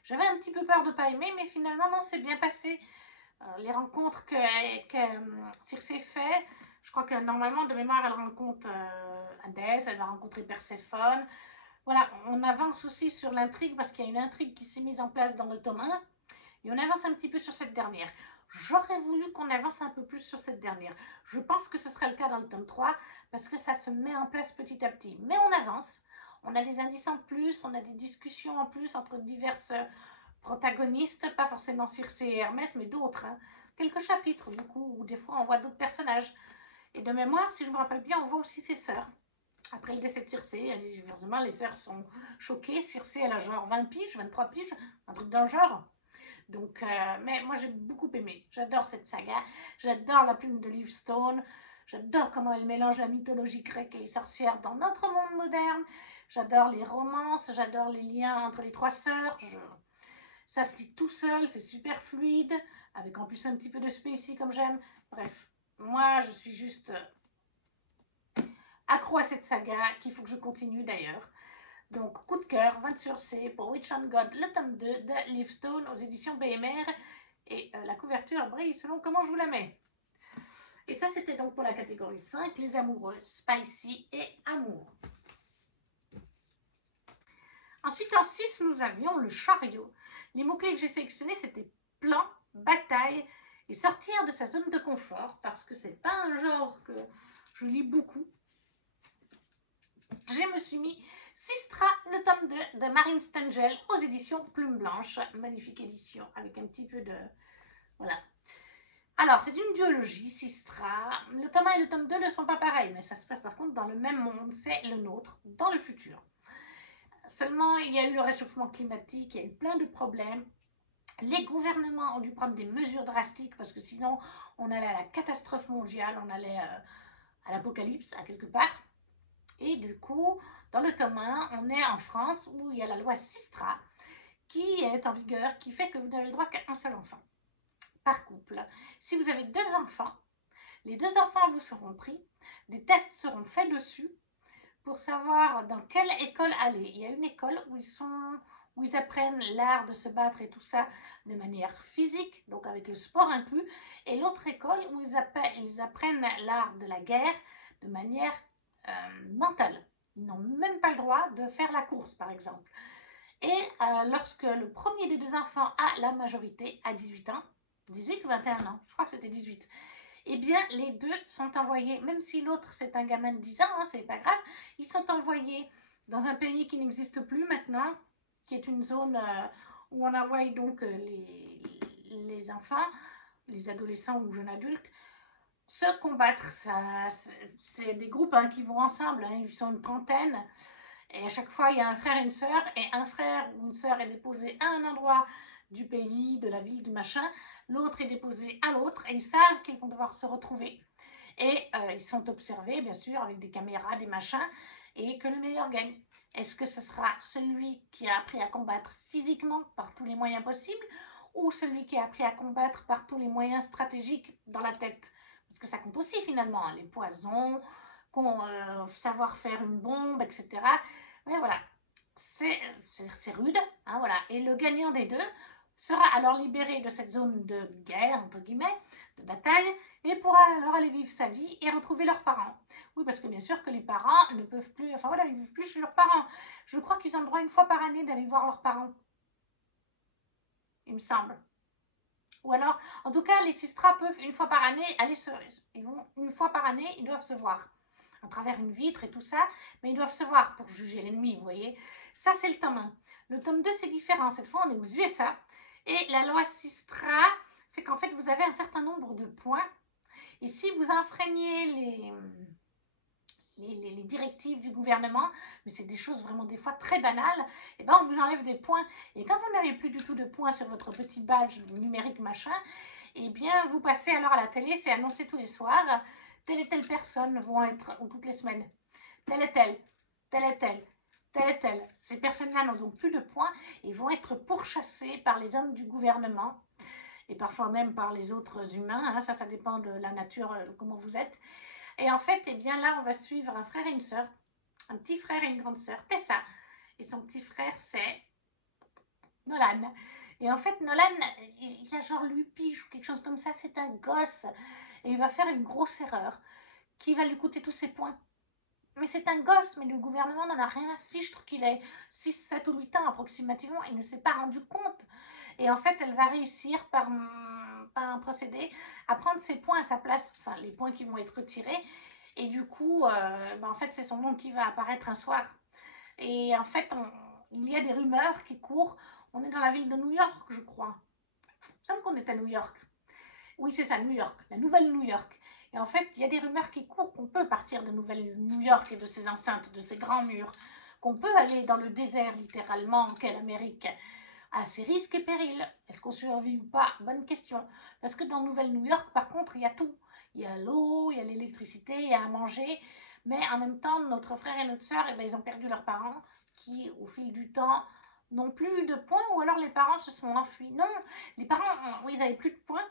J'avais un petit peu peur de ne pas aimer, mais finalement non, c'est bien passé. Les rencontres que Circé fait, je crois que normalement de mémoire elle rencontre Hadès, elle va rencontrer Perséphone. Voilà, on avance aussi sur l'intrigue parce qu'il y a une intrigue qui s'est mise en place dans le tome 1 et on avance un petit peu sur cette dernière. J'aurais voulu qu'on avance un peu plus sur cette dernière. Je pense que ce sera le cas dans le tome 3 parce que ça se met en place petit à petit. Mais on avance, on a des indices en plus, on a des discussions en plus entre diverses protagonistes, pas forcément Circé et Hermès, mais d'autres. Hein. Quelques chapitres du coup, où des fois on voit d'autres personnages. Et de mémoire, si je me rappelle bien, on voit aussi ses sœurs. Après le décès de Circé, forcément les sœurs sont choquées. Circé, elle a genre 20 piges, 23 piges, un truc dans le genre. Donc, mais moi j'ai beaucoup aimé. J'adore cette saga. J'adore la plume de Livingstone. J'adore comment elle mélange la mythologie grecque et les sorcières dans notre monde moderne. J'adore les romances. J'adore les liens entre les trois sœurs. Ça se lit tout seul. C'est super fluide. Avec en plus un petit peu de spacey comme j'aime. Bref, moi je suis juste accro à cette saga qu'il faut que je continue d'ailleurs. Donc, coup de cœur, 20 sur C pour Witch and God, le tome 2 de Livingstone aux éditions BMR. Et la couverture brille selon comment je vous la mets. Et ça, c'était donc pour la catégorie 5, les amoureux, spicy et amour. Ensuite, en 6, nous avions le chariot. Les mots-clés que j'ai sélectionnés, c'était plan, bataille et sortir de sa zone de confort, parce que c'est pas un genre que je lis beaucoup. Je me suis mis Sistra, le tome 2 de Marine Stengel aux éditions Plume Blanche. Magnifique édition avec un petit peu de... Voilà. Alors, c'est une duologie, Sistra. Le tome 1 et le tome 2 ne sont pas pareils, mais ça se passe par contre dans le même monde, c'est le nôtre, dans le futur. Seulement, il y a eu le réchauffement climatique, il y a eu plein de problèmes. Les gouvernements ont dû prendre des mesures drastiques parce que sinon, on allait à la catastrophe mondiale, on allait à l'apocalypse, à quelque part. Et du coup, dans le tome 1, on est en France où il y a la loi Sistra qui est en vigueur, qui fait que vous n'avez le droit qu'à un seul enfant par couple. Si vous avez 2 enfants, les 2 enfants vous seront pris, des tests seront faits dessus pour savoir dans quelle école aller. Il y a une école où ils apprennent l'art de se battre et tout ça de manière physique, donc avec le sport inclus, et l'autre école où ils apprennent l'art de la guerre de manière mentale. Ils n'ont même pas le droit de faire la course, par exemple. Et lorsque le premier des 2 enfants a la majorité, à 18 ans, 18 ou 21 ans, je crois que c'était 18, eh bien, les 2 sont envoyés, même si l'autre c'est un gamin de 10 ans, hein, c'est pas grave, ils sont envoyés dans un pays qui n'existe plus maintenant, qui est une zone où on envoie donc les enfants, les adolescents ou jeunes adultes, se combattre. C'est des groupes hein, qui vont ensemble, hein, ils sont une trentaine, et à chaque fois il y a un frère et une sœur, et un frère ou une sœur est déposé à un endroit du pays, de la ville, du machin, l'autre est déposé à l'autre, et ils savent qu'ils vont devoir se retrouver. Et ils sont observés, bien sûr, avec des caméras, des machins, et que le meilleur gagne. Est-ce que ce sera celui qui a appris à combattre physiquement par tous les moyens possibles, ou celui qui a appris à combattre par tous les moyens stratégiques dans la tête? Parce que ça compte aussi finalement, hein, les poisons, savoir faire une bombe, etc. Mais voilà, c'est rude, hein, voilà. Et le gagnant des 2 sera alors libéré de cette zone de guerre, entre guillemets, de bataille, et pourra alors aller vivre sa vie et retrouver leurs parents. Oui, parce que bien sûr que les parents ne peuvent plus, enfin voilà, ils ne vivent plus chez leurs parents. Je crois qu'ils ont le droit 1 fois par année d'aller voir leurs parents, il me semble. Ou alors, en tout cas, les Sistra peuvent 1 fois par année aller se... Ils vont 1 fois par année, ils doivent se voir. À travers une vitre et tout ça, mais ils doivent se voir pour juger l'ennemi, vous voyez. Ça, c'est le tome 1. Le tome 2, c'est différent. Cette fois, on est aux USA. Et la loi Sistra fait qu'en fait, vous avez un certain nombre de points. Et si vous enfreignez les directives du gouvernement, mais c'est des choses vraiment des fois très banales, et ben on vous enlève des points. Et quand vous n'avez plus du tout de points sur votre petit badge numérique machin, et bien vous passez alors à la télé, c'est annoncé tous les soirs, telle et telle personne vont être, ou toutes les semaines, telle et telle, telle et telle, telle et telle. Ces personnes-là n'ont donc plus de points et vont être pourchassées par les hommes du gouvernement et parfois même par les autres humains, hein, ça dépend de la nature, comment vous êtes. Et en fait, eh bien là, on va suivre un frère et une sœur, un petit frère et une grande sœur, Tessa. Et son petit frère, c'est Nolan. Et en fait, Nolan, il a genre 8 piges ou quelque chose comme ça, c'est un gosse. Et il va faire une grosse erreur qui va lui coûter tous ses points. Mais c'est un gosse, mais le gouvernement n'en a rien à fichtre qu'il ait 6, 7 ou 8 ans approximativement. Il ne s'est pas rendu compte. Et en fait, elle va réussir par un procédé à prendre ses points à sa place, enfin les points qui vont être retirés. Et du coup, en fait, c'est son nom qui va apparaître un soir. Et en fait, il y a des rumeurs qui courent. On est dans la ville de New York, je crois. Il me semble qu'on est à New York. Oui, c'est ça, New York, la nouvelle New York. Et en fait, il y a des rumeurs qui courent qu'on peut partir de Nouvelle New York et de ses enceintes, de ses grands murs, qu'on peut aller dans le désert, littéralement, quelle Amérique, à ses risques et périls. Est-ce qu'on survit ou pas? Bonne question. Parce que dans Nouvelle New York, par contre, il y a tout. Il y a l'eau, il y a l'électricité, il y a à manger. Mais en même temps, notre frère et notre sœur, eh bien, ils ont perdu leurs parents qui, au fil du temps, n'ont plus de points, ou alors les parents se sont enfuis. Non, les parents, oui, ils n'avaient plus de points,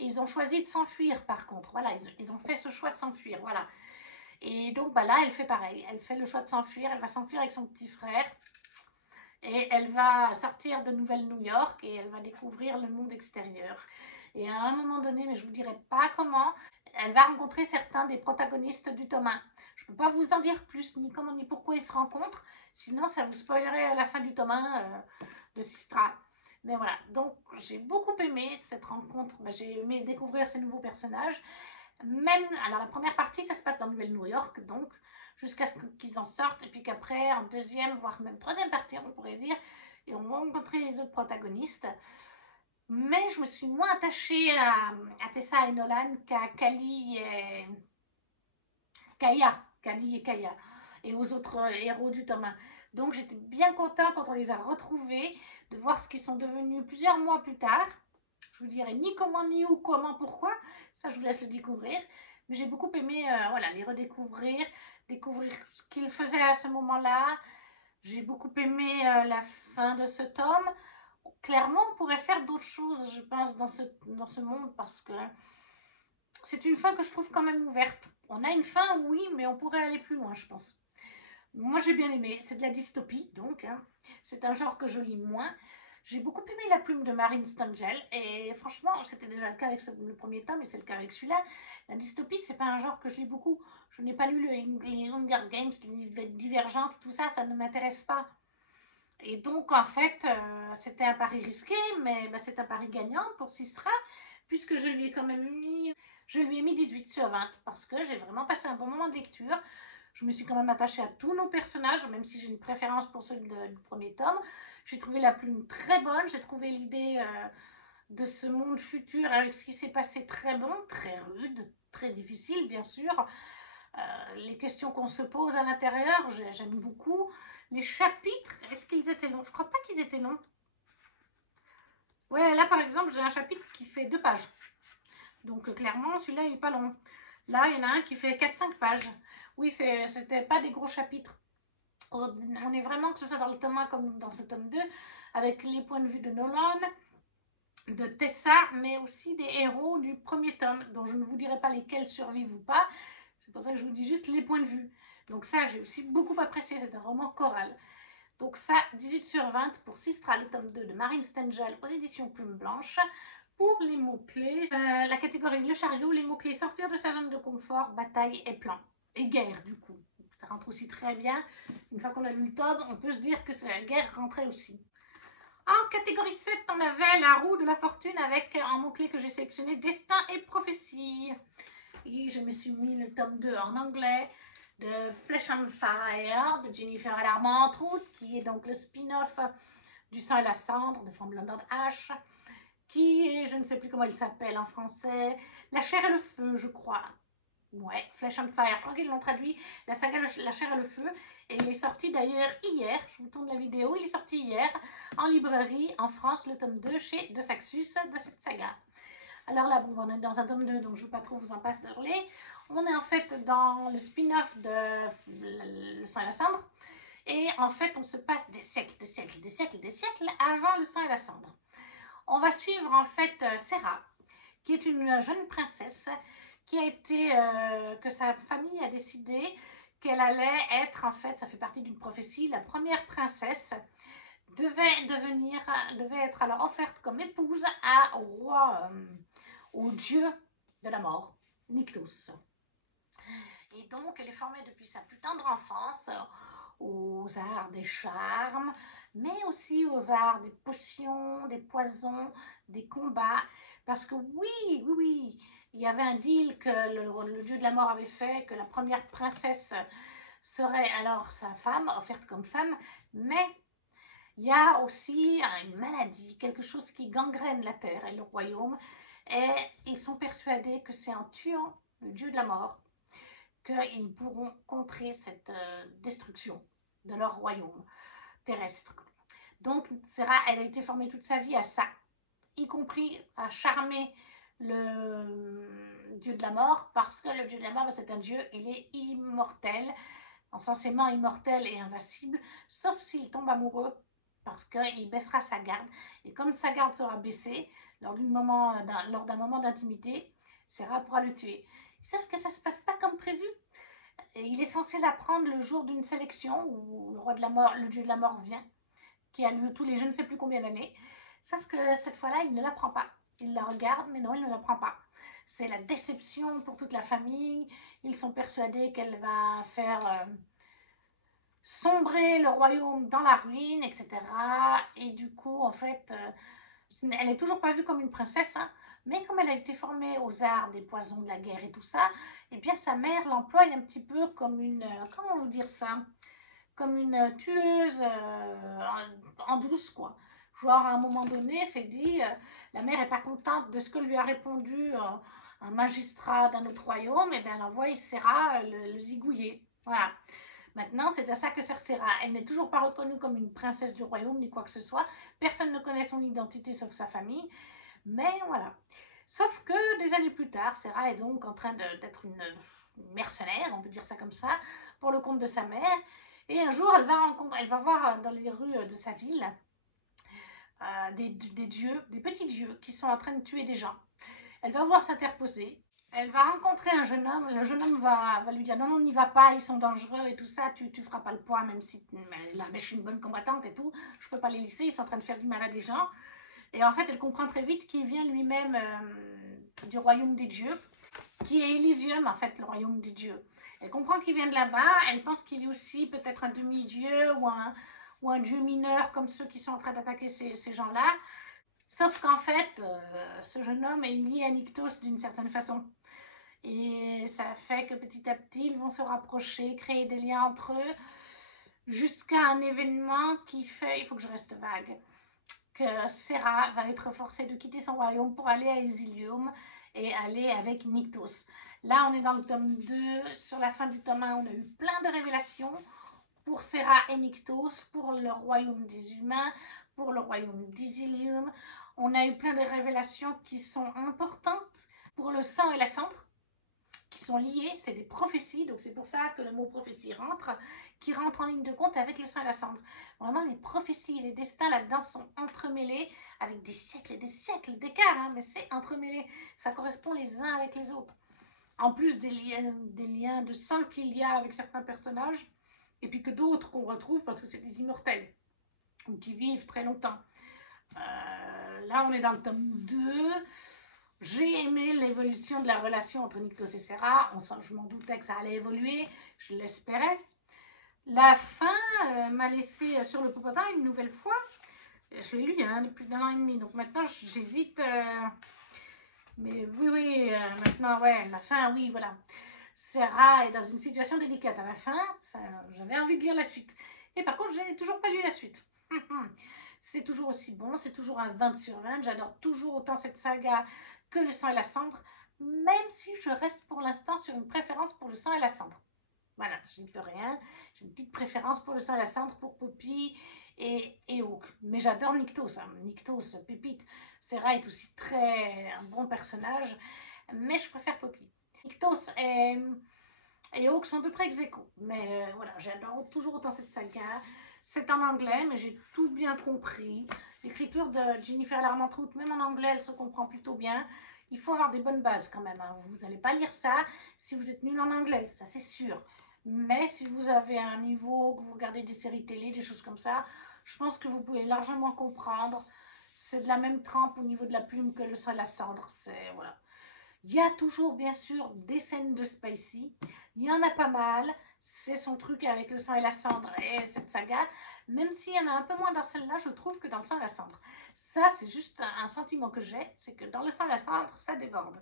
et ils ont choisi de s'enfuir par contre. Voilà, ils ont fait ce choix de s'enfuir, voilà. Et donc bah là, elle fait pareil. Elle fait le choix de s'enfuir, elle va s'enfuir avec son petit frère. Et elle va sortir de Nouvelle New York et elle va découvrir le monde extérieur. Et à un moment donné, mais je ne vous dirai pas comment, elle va rencontrer certains des protagonistes du tome 1. Je ne peux pas vous en dire plus, ni comment ni pourquoi ils se rencontrent, sinon ça vous spoilerait la fin du tome 1 de Sistra. Mais voilà, donc j'ai beaucoup aimé cette rencontre, j'ai aimé découvrir ces nouveaux personnages. Même, alors la première partie, ça se passe dans Nouvelle New York, donc jusqu'à ce qu'ils en sortent, et puis qu'après, en deuxième, voire même troisième partie, on pourrait dire, et on va rencontrer les autres protagonistes. Mais je me suis moins attachée à Tessa et Nolan qu'à Kali et Kaya, et aux autres héros du tome 1. Donc j'étais bien contente quand on les a retrouvés, de voir ce qu'ils sont devenus plusieurs mois plus tard. Je vous dirai ni comment, ni où, comment, pourquoi, ça je vous laisse le découvrir. Mais j'ai beaucoup aimé voilà, les redécouvrir, découvrir ce qu'ils faisaient à ce moment-là. J'ai beaucoup aimé la fin de ce tome. Clairement, on pourrait faire d'autres choses, je pense, dans ce monde, parce que c'est une fin que je trouve quand même ouverte. On a une fin, oui, mais on pourrait aller plus loin, je pense. Moi, j'ai bien aimé. C'est de la dystopie, donc. Hein. C'est un genre que je lis moins. J'ai beaucoup aimé La Plume de Marine Stangel. Et franchement, c'était déjà le cas avec le premier tome, et c'est le cas avec celui-là. La dystopie, c'est pas un genre que je lis beaucoup. Je n'ai pas lu les Hunger Games, les Divergentes, tout ça, ça ne m'intéresse pas. Et donc, en fait, c'était un pari risqué, mais bah, c'est un pari gagnant pour Sistra, puisque je lui ai quand même mis, je lui ai mis 18 sur 20, parce que j'ai vraiment passé un bon moment de lecture. Je me suis quand même attachée à tous nos personnages, même si j'ai une préférence pour ceux du premier tome. J'ai trouvé La Plume très bonne, j'ai trouvé l'idée de ce monde futur avec ce qui s'est passé très bon, très rude, très difficile, bien sûr. Les questions qu'on se pose à l'intérieur, j'aime beaucoup. Les chapitres, est-ce qu'ils étaient longs? Je crois pas qu'ils étaient longs. Ouais, là par exemple, j'ai un chapitre qui fait 2 pages. Donc clairement, celui-là, il n'est pas long. Là, il y en a un qui fait 4-5 pages. Oui, c'était pas des gros chapitres. On est vraiment, que ce soit dans le tome 1 comme dans ce tome 2, avec les points de vue de Nolan, de Tessa, mais aussi des héros du premier tome, dont je ne vous dirai pas lesquels survivent ou pas. C'est pour ça que je vous dis juste les points de vue. Donc ça, j'ai aussi beaucoup apprécié, c'est un roman choral. Donc ça, 18 sur 20 pour Sistra, le tome 2 de Marine Stangel aux éditions Plume Blanche. Pour les mots-clés, la catégorie Le Chariot, les mots-clés sortir de sa zone de confort, bataille et plan. Et guerre, du coup. Ça rentre aussi très bien. Une fois qu'on a lu le tome, on peut se dire que c'est la guerre rentrée aussi. En catégorie 7, on avait La Roue de la Fortune avec un mot-clé que j'ai sélectionné, Destin et Prophétie. Et je me suis mis le tome 2 en anglais de Flesh on Fire de Jennifer Armentrout, qui est donc le spin-off du Sang et la Cendre de From London Ash, qui est, je ne sais plus comment il s'appelle en français, La Chair et le Feu, je crois. Ouais, Flesh on Fire, je crois qu'ils l'ont traduit, la saga La Chair et le Feu, et il est sorti d'ailleurs hier, je vous tourne la vidéo, il est sorti hier en librairie en France, le tome 2 chez De Saxus de cette saga. Alors là, bon, on est dans un tome 2, donc je ne veux pas trop vous en parler. On est en fait dans le spin-off de Le Sang et la Cendre. Et en fait, on se passe des siècles avant Le Sang et la Cendre. On va suivre en fait Serra, qui est une jeune princesse qui a été, que sa famille a décidé qu'elle allait être, en fait, ça fait partie d'une prophétie, la première princesse devait être alors offerte comme épouse au roi, au dieu de la mort, Nyctos. Et donc, elle est formée depuis sa plus tendre enfance aux arts des charmes, mais aussi aux arts des potions, des poisons, des combats. Parce que oui, il y avait un deal que le dieu de la mort avait fait, que la première princesse serait alors sa femme, offerte comme femme, mais il y a aussi une maladie, quelque chose qui gangrène la terre et le royaume, et ils sont persuadés que c'est en tuant le dieu de la mort qu'ils pourront contrer cette destruction de leur royaume terrestre. Donc Serra, elle a été formée toute sa vie à ça, y compris à charmer le dieu de la mort, parce que le dieu de la mort, c'est un dieu, il est immortel, censément immortel et invincible, sauf s'il tombe amoureux, parce qu'il baissera sa garde. Et comme sa garde sera baissée lors d'un moment d'intimité, Serra pourra le tuer. Sauf que ça ne se passe pas comme prévu. Et il est censé la prendre le jour d'une sélection où le roi de la mort, le dieu de la mort vient, qui a lieu tous les je ne sais plus combien d'années. Sauf que cette fois-là, il ne la prend pas. Il la regarde, mais non, il ne la prend pas. C'est la déception pour toute la famille. Ils sont persuadés qu'elle va faire sombrer le royaume dans la ruine, etc. Et du coup, en fait, elle n'est toujours pas vue comme une princesse, hein, mais comme elle a été formée aux arts des poisons de la guerre et tout ça, eh bien sa mère l'emploie un petit peu comme une, comment vous dire ça, comme une tueuse en douce, quoi. Genre, à un moment donné, c'est dit, la mère n'est pas contente de ce que lui a répondu un magistrat d'un autre royaume, et bien elle envoie Serra le zigouiller. Voilà. Maintenant, c'est à ça que sert Serra. Elle n'est toujours pas reconnue comme une princesse du royaume, ni quoi que ce soit. Personne ne connaît son identité sauf sa famille. Mais voilà. Sauf que des années plus tard, Serra est donc en train d'être une mercenaire, on peut dire ça comme ça, pour le compte de sa mère. Et un jour, elle va voir dans les rues de sa ville des dieux, des petits dieux qui sont en train de tuer des gens. Elle va vouloir s'interposer. Elle va rencontrer un jeune homme. Le jeune homme va lui dire non, non, n'y va pas, ils sont dangereux et tout ça. Tu feras pas le poids, même si je suis une bonne combattante et tout. Je peux pas les laisser, ils sont en train de faire du mal à des gens. Et en fait, elle comprend très vite qu'il vient lui-même du royaume des dieux, qui est Elysium, en fait, le royaume des dieux. Elle comprend qu'il vient de là-bas. Elle pense qu'il est aussi peut-être un demi-dieu ou un dieu mineur, comme ceux qui sont en train d'attaquer ces gens-là. Sauf qu'en fait, ce jeune homme est lié à Nyctos d'une certaine façon. Et ça fait que petit à petit, ils vont se rapprocher, créer des liens entre eux, jusqu'à un événement qui fait, il faut que je reste vague, que Serra va être forcée de quitter son royaume pour aller à Exilium et aller avec Nyctos. Là, on est dans le tome 2. Sur la fin du tome 1, on a eu plein de révélations pour Serra et Nyctos, pour le royaume des humains, pour le royaume d'Exilium. On a eu plein de révélations qui sont importantes pour le sang et la cendre, qui sont liés, c'est des prophéties, donc c'est pour ça que le mot prophétie qui rentre en ligne de compte avec le sang et la cendre. Vraiment, les prophéties et les destins là-dedans sont entremêlés avec des siècles et des siècles d'écart, hein, mais c'est entremêlé, ça correspond les uns avec les autres. En plus des liens de sang qu'il y a avec certains personnages, et puis que d'autres qu'on retrouve parce que c'est des immortels, ou qui vivent très longtemps. Là, on est dans le tome 2. J'ai aimé l'évolution de la relation entre Nyctos et Serra. Je m'en doutais que ça allait évoluer, je l'espérais. La fin m'a laissé sur le popotin une nouvelle fois. Je l'ai lu depuis plus d'un an et demi, donc maintenant j'hésite. Mais oui, maintenant, ouais, la fin, oui, voilà. Serra est dans une situation délicate à la fin. J'avais envie de lire la suite. Et par contre, je n'ai toujours pas lu la suite. C'est toujours aussi bon, c'est toujours un 20 sur 20. J'adore toujours autant cette saga que le sang et la cendre, même si je reste pour l'instant sur une préférence pour le sang et la cendre. Voilà, je n'y peux rien. J'ai une petite préférence pour le sang et la cendre, pour Poppy et Hawk. Mais j'adore Nyctos. Hein. Nyctos, pépite. Serra est aussi un bon personnage, mais je préfère Poppy. Nyctos et Hawk sont à peu près ex-aequo. Mais voilà, j'adore toujours autant cette saga. C'est en anglais, mais j'ai tout bien compris. L'écriture de Jennifer Larmentrout, même en anglais, elle se comprend plutôt bien. Il faut avoir des bonnes bases quand même. Hein. Vous n'allez pas lire ça si vous êtes nul en anglais, ça c'est sûr. Mais si vous avez un niveau, que vous regardez des séries télé, des choses comme ça, je pense que vous pouvez largement comprendre. C'est de la même trempe au niveau de la plume que le sang et la cendre. Voilà. Il y a toujours, bien sûr, des scènes de Spacey. Il y en a pas mal. C'est son truc avec le sang et la cendre et cette saga. Même s'il y en a un peu moins dans celle-là, je trouve que dans le sang et la cendre. Ça, c'est juste un sentiment que j'ai. C'est que dans le sang et la cendre, ça déborde.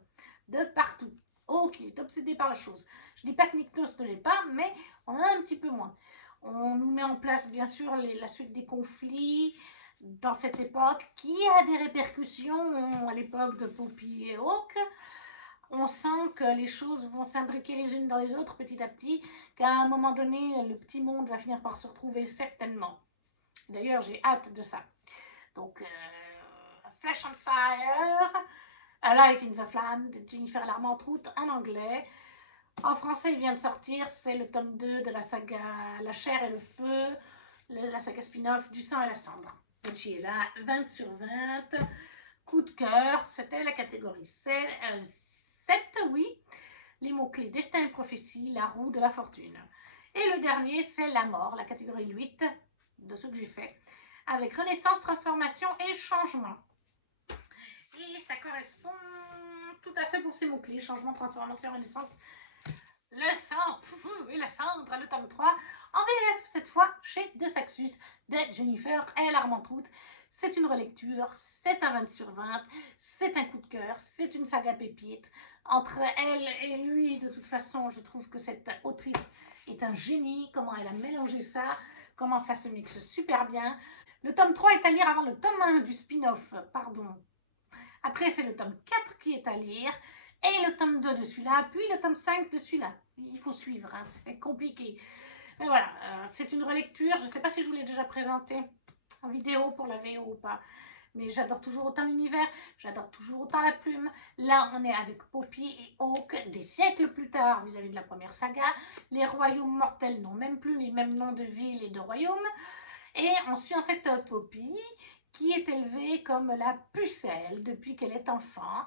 De partout. Ok, il est obsédé par la chose. Je dis pas que Nyctos ne l'est pas, mais on en a un petit peu moins. On nous met en place, bien sûr, la suite des conflits dans cette époque qui a des répercussions à l'époque de Poppy et Hawk. On sent que les choses vont s'imbriquer les unes dans les autres petit à petit, qu'à un moment donné, le petit monde va finir par se retrouver certainement. D'ailleurs, j'ai hâte de ça. Donc, Flash on Fire, A Light in the Flame de Jennifer Larmentrout en anglais. En français, il vient de sortir, c'est le tome 2 de la saga La chair et le feu, la saga spin-off du sang et la cendre. Benji est là, 20 sur 20. Coup de cœur, c'était la catégorie 7, oui. Les mots-clés destin et prophétie, la roue de la fortune. Et le dernier, c'est la mort, la catégorie 8 de ce que j'ai fait, avec renaissance, transformation et changement. Et ça correspond tout à fait pour ces mots-clés, changement, transformation, renaissance, le sang et la cendre, le tome 3, en VF cette fois, chez De Saxus, de Jennifer Larmentrout. C'est une relecture, c'est un 20 sur 20, c'est un coup de cœur, c'est une saga pépite. Entre elle et lui, de toute façon, je trouve que cette autrice est un génie, comment elle a mélangé ça, comment ça se mixe super bien. Le tome 3 est à lire avant le tome 1 du spin-off, pardon. Après, c'est le tome 4 qui est à lire, et le tome 2 de celui-là, puis le tome 5 de celui-là. Il faut suivre, hein, c'est compliqué. Mais voilà, c'est une relecture. Je ne sais pas si je vous l'ai déjà présenté en vidéo pour la VO ou pas. Mais j'adore toujours autant l'univers, j'adore toujours autant la plume. Là, on est avec Poppy et Hawk des siècles plus tard vis-à-vis de la première saga. Les royaumes mortels n'ont même plus les mêmes noms de villes et de royaumes. Et on suit en fait Poppy, qui est élevée comme la pucelle depuis qu'elle est enfant,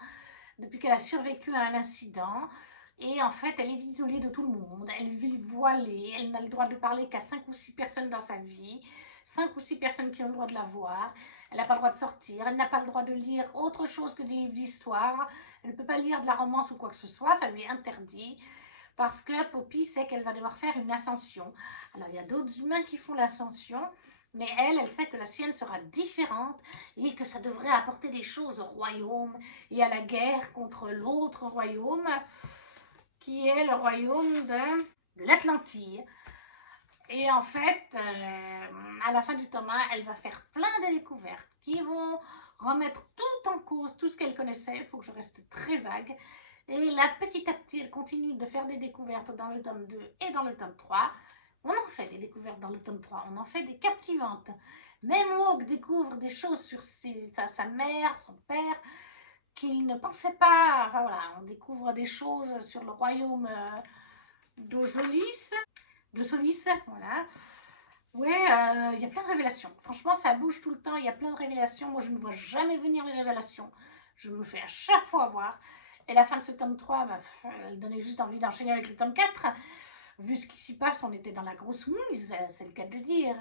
depuis qu'elle a survécu à un incident. Et en fait, elle est isolée de tout le monde, elle vit voilée, elle n'a le droit de parler qu'à 5 ou 6 personnes dans sa vie, 5 ou 6 personnes qui ont le droit de la voir. Elle n'a pas le droit de sortir, elle n'a pas le droit de lire autre chose que des livres d'histoire, elle ne peut pas lire de la romance ou quoi que ce soit, ça lui est interdit. Parce que Poppy sait qu'elle va devoir faire une ascension. Alors il y a d'autres humains qui font l'ascension, mais elle sait que la sienne sera différente et que ça devrait apporter des choses au royaume et à la guerre contre l'autre royaume, qui est le royaume de l'Atlantide. Et en fait, à la fin du tome 1, elle va faire plein de découvertes qui vont remettre tout en cause, tout ce qu'elle connaissait. Il faut que je reste très vague. Et là, petit à petit, elle continue de faire des découvertes dans le tome 2 et dans le tome 3. On en fait des découvertes dans le tome 3, on en fait des captivantes. Même Hawk découvre des choses sur sa mère, son père, qu'il ne pensait pas. Enfin voilà, on découvre des choses sur le royaume d'Ozolis. De Solis, voilà. Ouais, il y a plein de révélations. Franchement, ça bouge tout le temps, il y a plein de révélations. Moi, je ne vois jamais venir les révélations. Je me fais à chaque fois voir. Et la fin de ce tome 3, bah, elle donnait juste envie d'enchaîner avec le tome 4. Vu ce qui s'y passe, on était dans la grosse mouise, c'est le cas de le dire.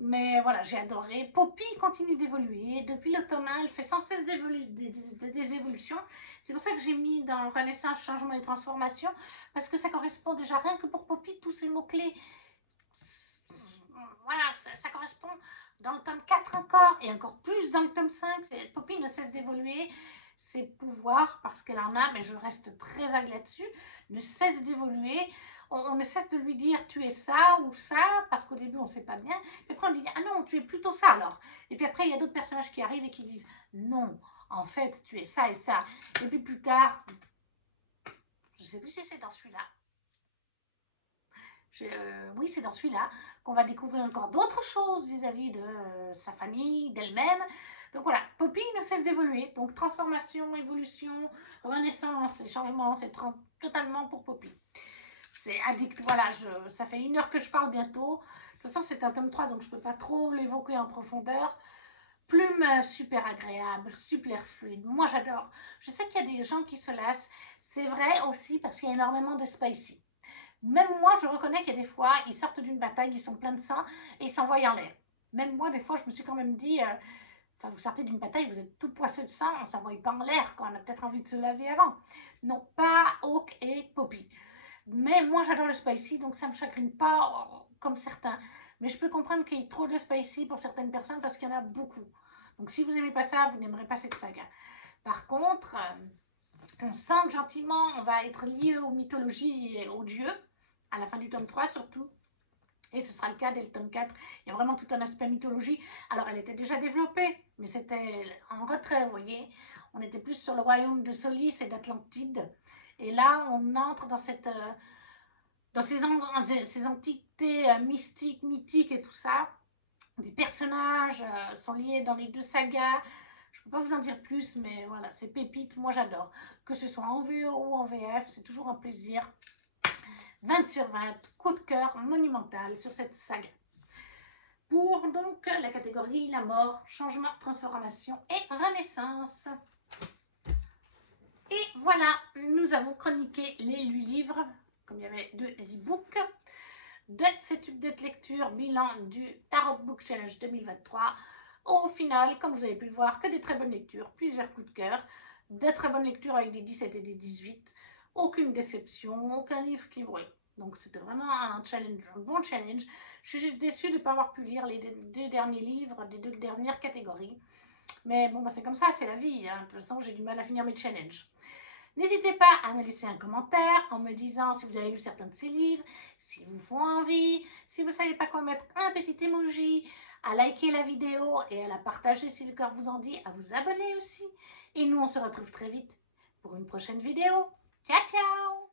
Mais voilà, j'ai adoré. Poppy continue d'évoluer. Depuis le tome 1, elle fait sans cesse des évolutions. C'est pour ça que j'ai mis dans Renaissance, Changement et Transformation. Parce que ça correspond déjà, rien que pour Poppy, tous ces mots-clés. Voilà, ça correspond dans le tome 4 encore. Et encore plus dans le tome 5. Poppy ne cesse d'évoluer. Ses pouvoirs, parce qu'elle en a, mais je reste très vague là-dessus, ne cesse d'évoluer. On ne cesse de lui dire tu es ça ou ça, parce qu'au début on ne sait pas bien. Et après on lui dit ah non, tu es plutôt ça alors. Et puis après il y a d'autres personnages qui arrivent et qui disent non, en fait tu es ça et ça. Et puis plus tard, je ne sais plus si c'est dans celui-là. Oui, c'est dans celui-là qu'on va découvrir encore d'autres choses vis-à-vis de sa famille, d'elle-même. Donc voilà, Poppy ne cesse d'évoluer. Donc transformation, évolution, renaissance et changement, c'est totalement pour Poppy. C'est addict, voilà, ça fait 1 heure que je parle bientôt. De toute façon, c'est un tome 3, donc je ne peux pas trop l'évoquer en profondeur. Plume super agréable, super fluide. Moi, j'adore. Je sais qu'il y a des gens qui se lassent. C'est vrai aussi parce qu'il y a énormément de spicy. Même moi, je reconnais qu'il y a des fois, ils sortent d'une bataille, ils sont pleins de sang et ils s'envoient en l'air. Même moi, des fois, je me suis quand même dit, enfin, vous sortez d'une bataille, vous êtes tout poisseux de sang, on ne s'envoie pas en l'air quand on a peut-être envie de se laver avant. Non, pas Hawk et Poppy. Mais moi, j'adore le spicy, donc ça ne me chagrine pas comme certains. Mais je peux comprendre qu'il y ait trop de spicy pour certaines personnes parce qu'il y en a beaucoup. Donc si vous n'aimez pas ça, vous n'aimerez pas cette saga. Par contre, on sent que gentiment, on va être lié aux mythologies et aux dieux, à la fin du tome 3 surtout. Et ce sera le cas dès le tome 4. Il y a vraiment tout un aspect mythologie. Alors, elle était déjà développée, mais c'était en retrait, vous voyez. On était plus sur le royaume de Solis et d'Atlantide. Et là, on entre dans ces entités mystiques, mythiques et tout ça. Des personnages sont liés dans les 2 sagas. Je ne peux pas vous en dire plus, mais voilà, c'est pépite. Moi, j'adore. Que ce soit en VO ou en VF, c'est toujours un plaisir. 20 sur 20, coup de cœur monumental sur cette saga. Pour donc la catégorie la mort, changement, transformation et renaissance. Et voilà, nous avons chroniqué les 8 livres, comme il y avait 2 e-books, de cette update lecture bilan du Tarot Book Challenge 2023. Au final, comme vous avez pu le voir, que des très bonnes lectures, plusieurs coups de cœur, de très bonnes lectures avec des 17 et des 18, aucune déception, aucun livre qui brûle. Donc c'était vraiment un challenge, un bon challenge. Je suis juste déçue de ne pas avoir pu lire les 2 derniers livres des 2 dernières catégories. Mais bon, bah c'est comme ça, c'est la vie. Hein. De toute façon, j'ai du mal à finir mes challenges. N'hésitez pas à me laisser un commentaire en me disant si vous avez lu certains de ces livres, s'ils vous font envie, si vous ne savez pas quoi mettre un petit emoji, à liker la vidéo et à la partager si le cœur vous en dit, à vous abonner aussi. Et nous, on se retrouve très vite pour une prochaine vidéo. Ciao, ciao!